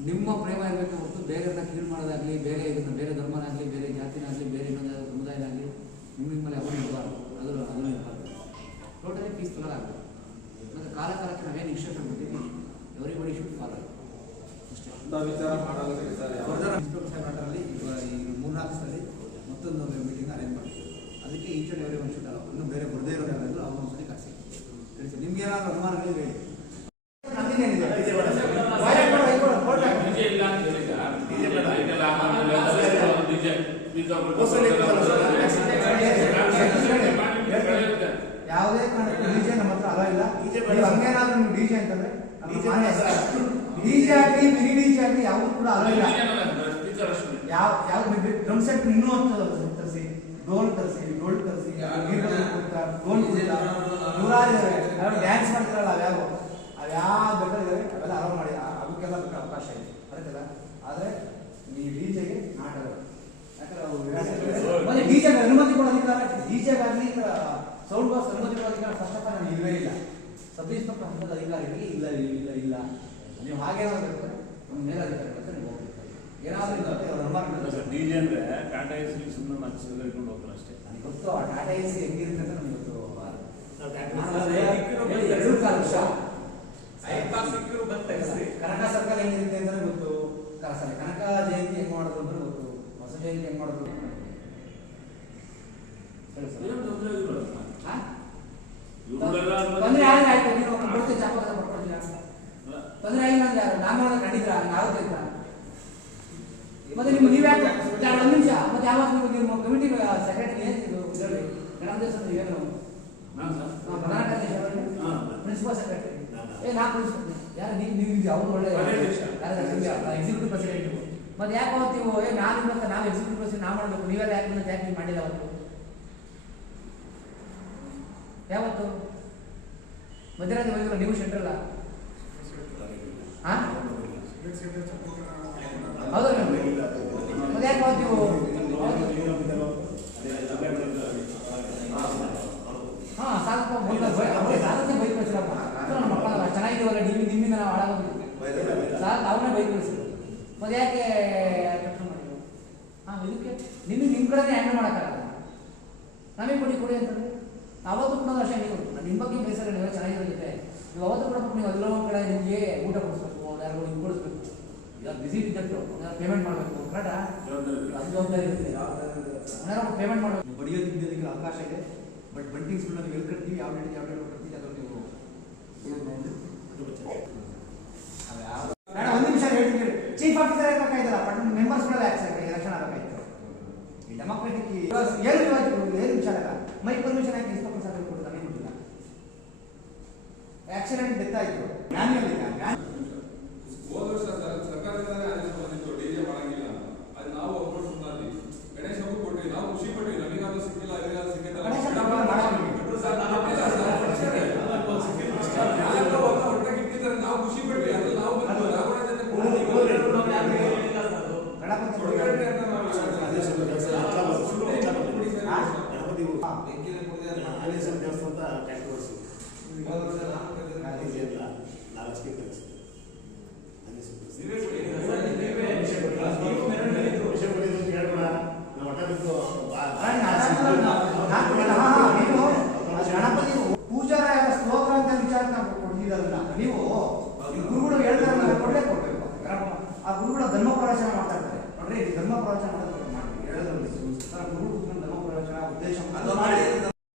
ನಿಮ್ಮ ಪ್ರೇಮ ಇರಬೇಕು ಹೊರತು ಬೇರೆಯವ್ರನ್ನ ಕೀಳು ಮಾಡೋದಾಗಲಿ ಬೇರೆ ಇದನ್ನು ಬೇರೆ ಧರ್ಮನಾಗಲಿ ಬೇರೆ ಜಾತಿನಾಗಲಿ ಬೇರೆ ಇನ್ನೊಂದು ಸಮುದಾಯನಾಗಲಿ ನಿಮ್ಮಲ್ಲಿ ಅವರು ಇರಬಾರ್ದು ಅದನ್ನು ಇರಬಾರ್ದು ಟೋಟಲಿ ಪೀಸ್ಫುಲ್ ಆಗಬೇಕು ಮತ್ತು ಕಾಲಕ್ಕೆ ನಾವೇನು ಇನ್ಸ್ಟ್ರಕ್ಷನ್ ಕೊಡ್ತೀವಿ ಎವ್ರಿಬಡಿ ಶುಡ್ ಫಾಲೋ ಅಷ್ಟೇ ವಿಚಾರ ಮಾಡಲ್ಲ ಸರ್ ಫರ್ದರ್ ಮ್ಯಾಟರಲ್ಲಿ ಈ 3-4 ದಿವಸದಲ್ಲಿ ಮತ್ತೊಂದು ಮೀಟಿಂಗ್ ಅರೇಂಜ್ ಮಾಡ್ತೀವಿ ಅದಕ್ಕೆ each and every one should ಅಲ್ಲ ಇನ್ನೂ ಬೇರೆ ಬರದೇ ಇರೋರು ಯಾರಾದರೂ ಅವ್ರು ಒಂದ್ಸತಿ ಕರೆಸಿ ತಿಳಿಸಿ ನಿಮ್ಗೆ ಏನಾದರೂ ಅನುಮಾನಗಳು ಹೇಳಿ ಯಾವುದೇ ಕಾರಣಕ್ಕೂ ಡಿಜೆ ನಮ್ಮ ಹತ್ರ ಅಲ್ಲ ಇಲ್ಲ ನೀವು ಹಂಗೇನಾದ್ರೂ ಡಿಜೆ ಅಂತಂದ್ರೆ ಡಿಜೆ ಆಗಲಿ ಮಿನಿ ಡಿಜೆ ಆಗಲಿ ಯಾವುದು ಕೂಡ ಅಲ್ಲ ಇಲ್ಲ ಹೇಳ್ತಾರೆ ಅಷ್ಟೇ. ಯಾವ್ದು ಡ್ರಮ್ ಸೆಟ್ ಇನ್ನೂ ತರಿಸಿ, ಡೋಲ್ ತರಿಸಿ, ಡೋಲ್ ತರಿಸಿ, ಡೋಲ್ ನೂರಾರು ಇದಾವೆ. ಡ್ಯಾನ್ಸ್ ಮಾಡ್ತಿರಲ್ಲ ಅವ್ಯಾವ ಬೇಕಾದ್ರೆ ಅವೆಲ್ಲ ಅಲೋ ಮಾಡಿ, ಅವಕ್ಕೆಲ್ಲ ಅವಕಾಶ ಇದೆ ಅದಕ್ಕೆಲ್ಲ. ಆದರೆ ಈ ಡಿಜೆಗೆ ನಾಟಕ, ಯಾಕಂದ್ರೆ ಡಿಜೆಗೆ ಅನುಮತಿ ಕೊಡೋ ಅಧಿಕಾರ, ಡಿಜೆಗಾಗಲಿ ಸೌಂಡ್ ಬಾಕ್ಸ್ ಅನುಮತಿ ಕೊಡೋ ಅಧಿಕಾರ ಫಸ್ಟ್ ಆಫ್ ಆಲ್ ನಾನು ಇಲ್ಲವೇ ಇಲ್ಲ. ಸಬ್ ಇನ್ಸ್ಪೆಕ್ಟರ್ ಹಂತದ ಅಧಿಕಾರಿಗೆ ಇಲ್ಲ ಇಲ್ಲ ಇಲ್ಲ. ನೀವು ಹಾಗೇನಾದ್ರು ಒಂದು ಮೇಲಧಿಕಾರಿ ಅಂತ ನೀವು ಹೋಗ್ಬೇಕು. ಏನಾದರೂ ಡಿಜೆ ಅಂದ್ರೆ ಟಾಟಾ ಎಸಿ ಸುಮ್ಮನೆ ಮನಸ್ಸಿಗೆ ಇಟ್ಕೊಂಡು ಹೋಗ್ತಾರೆ ಅಷ್ಟೇ. ನನಗೆ ಗೊತ್ತು ಆ ಟಾಟಾ ಎಸಿ ಹೆಂಗಿರುತ್ತೆ ಅಂತ ನನಗೆ ಗೊತ್ತು. 2 ವರ್ಷ ಕನಕ ಸರ್ಕಲ್ ಹೆಂಗಿರುತ್ತೆ ಅಂತ ಗೊತ್ತು. ಕನಕ ಜಯಂತಿ ಹೆಂಗ್ ಮಾಡೋದು ಅಂದ್ರೆ ಗೊತ್ತು. ಹೊಸ ಜಯಂತಿ ಹೆಂಗ್ ಮಾಡೋದು ತೊಂದರೆ ಆಯ್ತು. ನೀವು ಕೊಡ್ತೀವಿ ಚಾಪಕ ಕೊಡ್ಕೊಡ್ತೀವಿ. ತೊಂದರೆ ಆಗಿಲ್ಲ ಅಂದ್ರೆ ಯಾರು ನಾನು ಕಂಡಿದ್ರ ಆಗುತ್ತೆ ಅಂತ ಮತ್ತೆ ನೀವು ನೀವ್ಯಾಕೆ ಒಂದು ನಿಮಿಷ ಮತ್ತೆ ಯಾವಾಗ ನಿಮ್ಮ ಕಮಿಟಿ ಸೆಕ್ರೆಟರಿ ಏನಿದು ಇದರಲ್ಲಿ ಗಣಪ ದೇವಸ್ಥಾನ ನೀವೇನು ಪ್ರಧಾನ ಕಾರ್ಯದರ್ಶಿ ಪ್ರಿನ್ಸಿಪಲ್ ಸೆಕ್ರೆಟರಿ ನಾ ಪ್ರಿನ್ಸಿಪಲ್ ಯಾರು ನೀವು ಅವ್ರು ಒಳ್ಳೆ ಎಕ್ಸಿಕ್ಯೂಟಿವ್ ಪ್ರೆಸಿಡೆಂಟ್. ಮತ್ತೆ ಯಾಕೆ ಅವತ್ತು ನೀವು ನಾವು ಎಕ್ಸಿಕ್ಯೂಟಿವ್ ಪ್ರೆಸಿಡೆಂಟ್ ನಾವು ಮಾಡಬೇಕು, ನೀವೆಲ್ಲ ಯಾಕೆ ನೀವು ಮಾಡಿಲ್ಲ ಅವತ್ತು? ಯಾವತ್ತು ಮಧ್ಯರಾತ್ರಿ ಹೋಗಿಲ್ಲ ನೀವು ಸೆಂಟ್ರಲ್ಲ? ಹಾಂ ಹೌದಾ? ಮತ್ತೆ ಯಾಕೆ ಅವತ್ತು ನೀವು ಹಾಂ ಸಾಕು ಸಾಕತ್ತೆ ಬೈಕ್ ಕಳಿಸಿರಪ್ಪ ನಮ್ಮ ಮಕ್ಕಳ ಚೆನ್ನಾಗಿದ್ದೀವಲ್ಲ ನಿಮ್ಮಿಂದ ನಾವು ಹಾಳಾಗೋದು ಸಾಕು ಅವನೇ ಬೈಕ್ ಕಳಿಸಿದ್ರು. ಮತ್ತೆ ಯಾಕೆ ಕೆಲಸ ಮಾಡಿದ್ರು? ಹಾಂ ಇದಕ್ಕೆ ನಿಮ್ಮ ಕಡೆನೇ ಹ್ಯಾಂಡಲ್ ಮಾಡೋಕ್ಕಾಗಲ್ಲ. ನಮಗೆ ಕೊಡಿ ಅಂತಂದ್ರೆ ಅವತ್ತು ಕೂಡ ಅಷ್ಟೇ. ನೀವು ನಿಮ್ಮ ಬಗ್ಗೆ ಬೇಸರ ನೀವು ಚೆನ್ನಾಗಿರೋ ಜೊತೆ ನೀವು ಅವತ್ತು ಕೂಡ ನೀವು ಅದೆಲ್ಲ ಒಂದು ಕಡೆ ನಿಮಗೆ ಊಟ ಕೊಡಿಸ್ಬೇಕು, ಯಾರಿಗೂ ನೀವು ಕೊಡಿಸ್ಬೇಕು. ಈಗ ಬಿಸಿ ಇದ್ದಟ್ಟು ಪೇಮೆಂಟ್ ಮಾಡಬೇಕು, ಕರೆಕ್ಟಾ? ಅದು ಜವಾಬ್ದಾರಿ ಇರುತ್ತೆ. ಏನಾದ್ರು ಪೇಮೆಂಟ್ ಮಾಡಬೇಕು. ಬಡಿಯೋ ತಿಂದಿದ್ದಕ್ಕೆ ಅವಕಾಶ ಇದೆ. ಬಟ್ ಬಂಟಿಂಗ್ಸ್ಗಳನ್ನ ನೀವು ಎಲ್ಲಿ ಕಟ್ತೀವಿ, ಯಾವ ಡೇಟ್ ಕಟ್ತೀವಿ ಅದನ್ನು ನೀವು ಒಂದು ನಿಮಿಷ ಹೇಳ್ತೀನಿ. ಚೀಫ್ ಆಫೀಸರ್ ಬೇಕಾಯ್ತಲ್ಲ, ಬಟ್ ಮೆಂಬರ್ಸ್ಗಳೆಲ್ಲ ಯಾಕೆ ಎಲೆಕ್ಷನ್ ಆಗಬೇಕಾಯ್ತು? ಈ ಡೆಮಾಕ್ರೆಟಿಕ್ ಏನು ವಿಚಾರ ಮೈಕ್ ಪರ್ಮಿಷನ್ ಯಾಕೆ ಇನ್ಸ್ಪೆಕ್ಟರ್ ಸಾಹೇಬ್ ಕೊಟ್ಟು ನಮಗೆ ಕೊಟ್ಟಿಲ್ಲ? ಆಕ್ಸಿಡೆಂಟ್ ಡೆತ್ ಆಯಿತು ಮ್ಯಾನ್ಯಲ್ ಇಲ್ಲ. ಹೋದ ವರ್ಷ ಸರ್ಕಾರದಿಂದಲೇ ಆದೇಶ ಬಂದಿತ್ತು ಡಿಜೆ ಮಾಡಂಗಿಲ್ಲ. ಅದು ನಾವು ಅಪ್ರೋಚ್ ಮಾಡಿ ಗಣೇಶ್ ಅವರು ಕೊಟ್ವಿ, ನಾವು ಖುಷಿ ಪಟ್ವಿ. ನಮಗಾದ್ರೂ ಸಿಕ್ಕಿಲ್ಲ, ಇವರಿಗಾದ್ರೂ ಸಿಕ್ಕಿಲ್ಲ. ಹೊಟ್ಟೆಗೆ ಇಟ್ಟಿದ್ದಾರೆ, ನಾವು ಖುಷಿ ಪಟ್ವಿ. ಅದು ನಾವು ನಾನು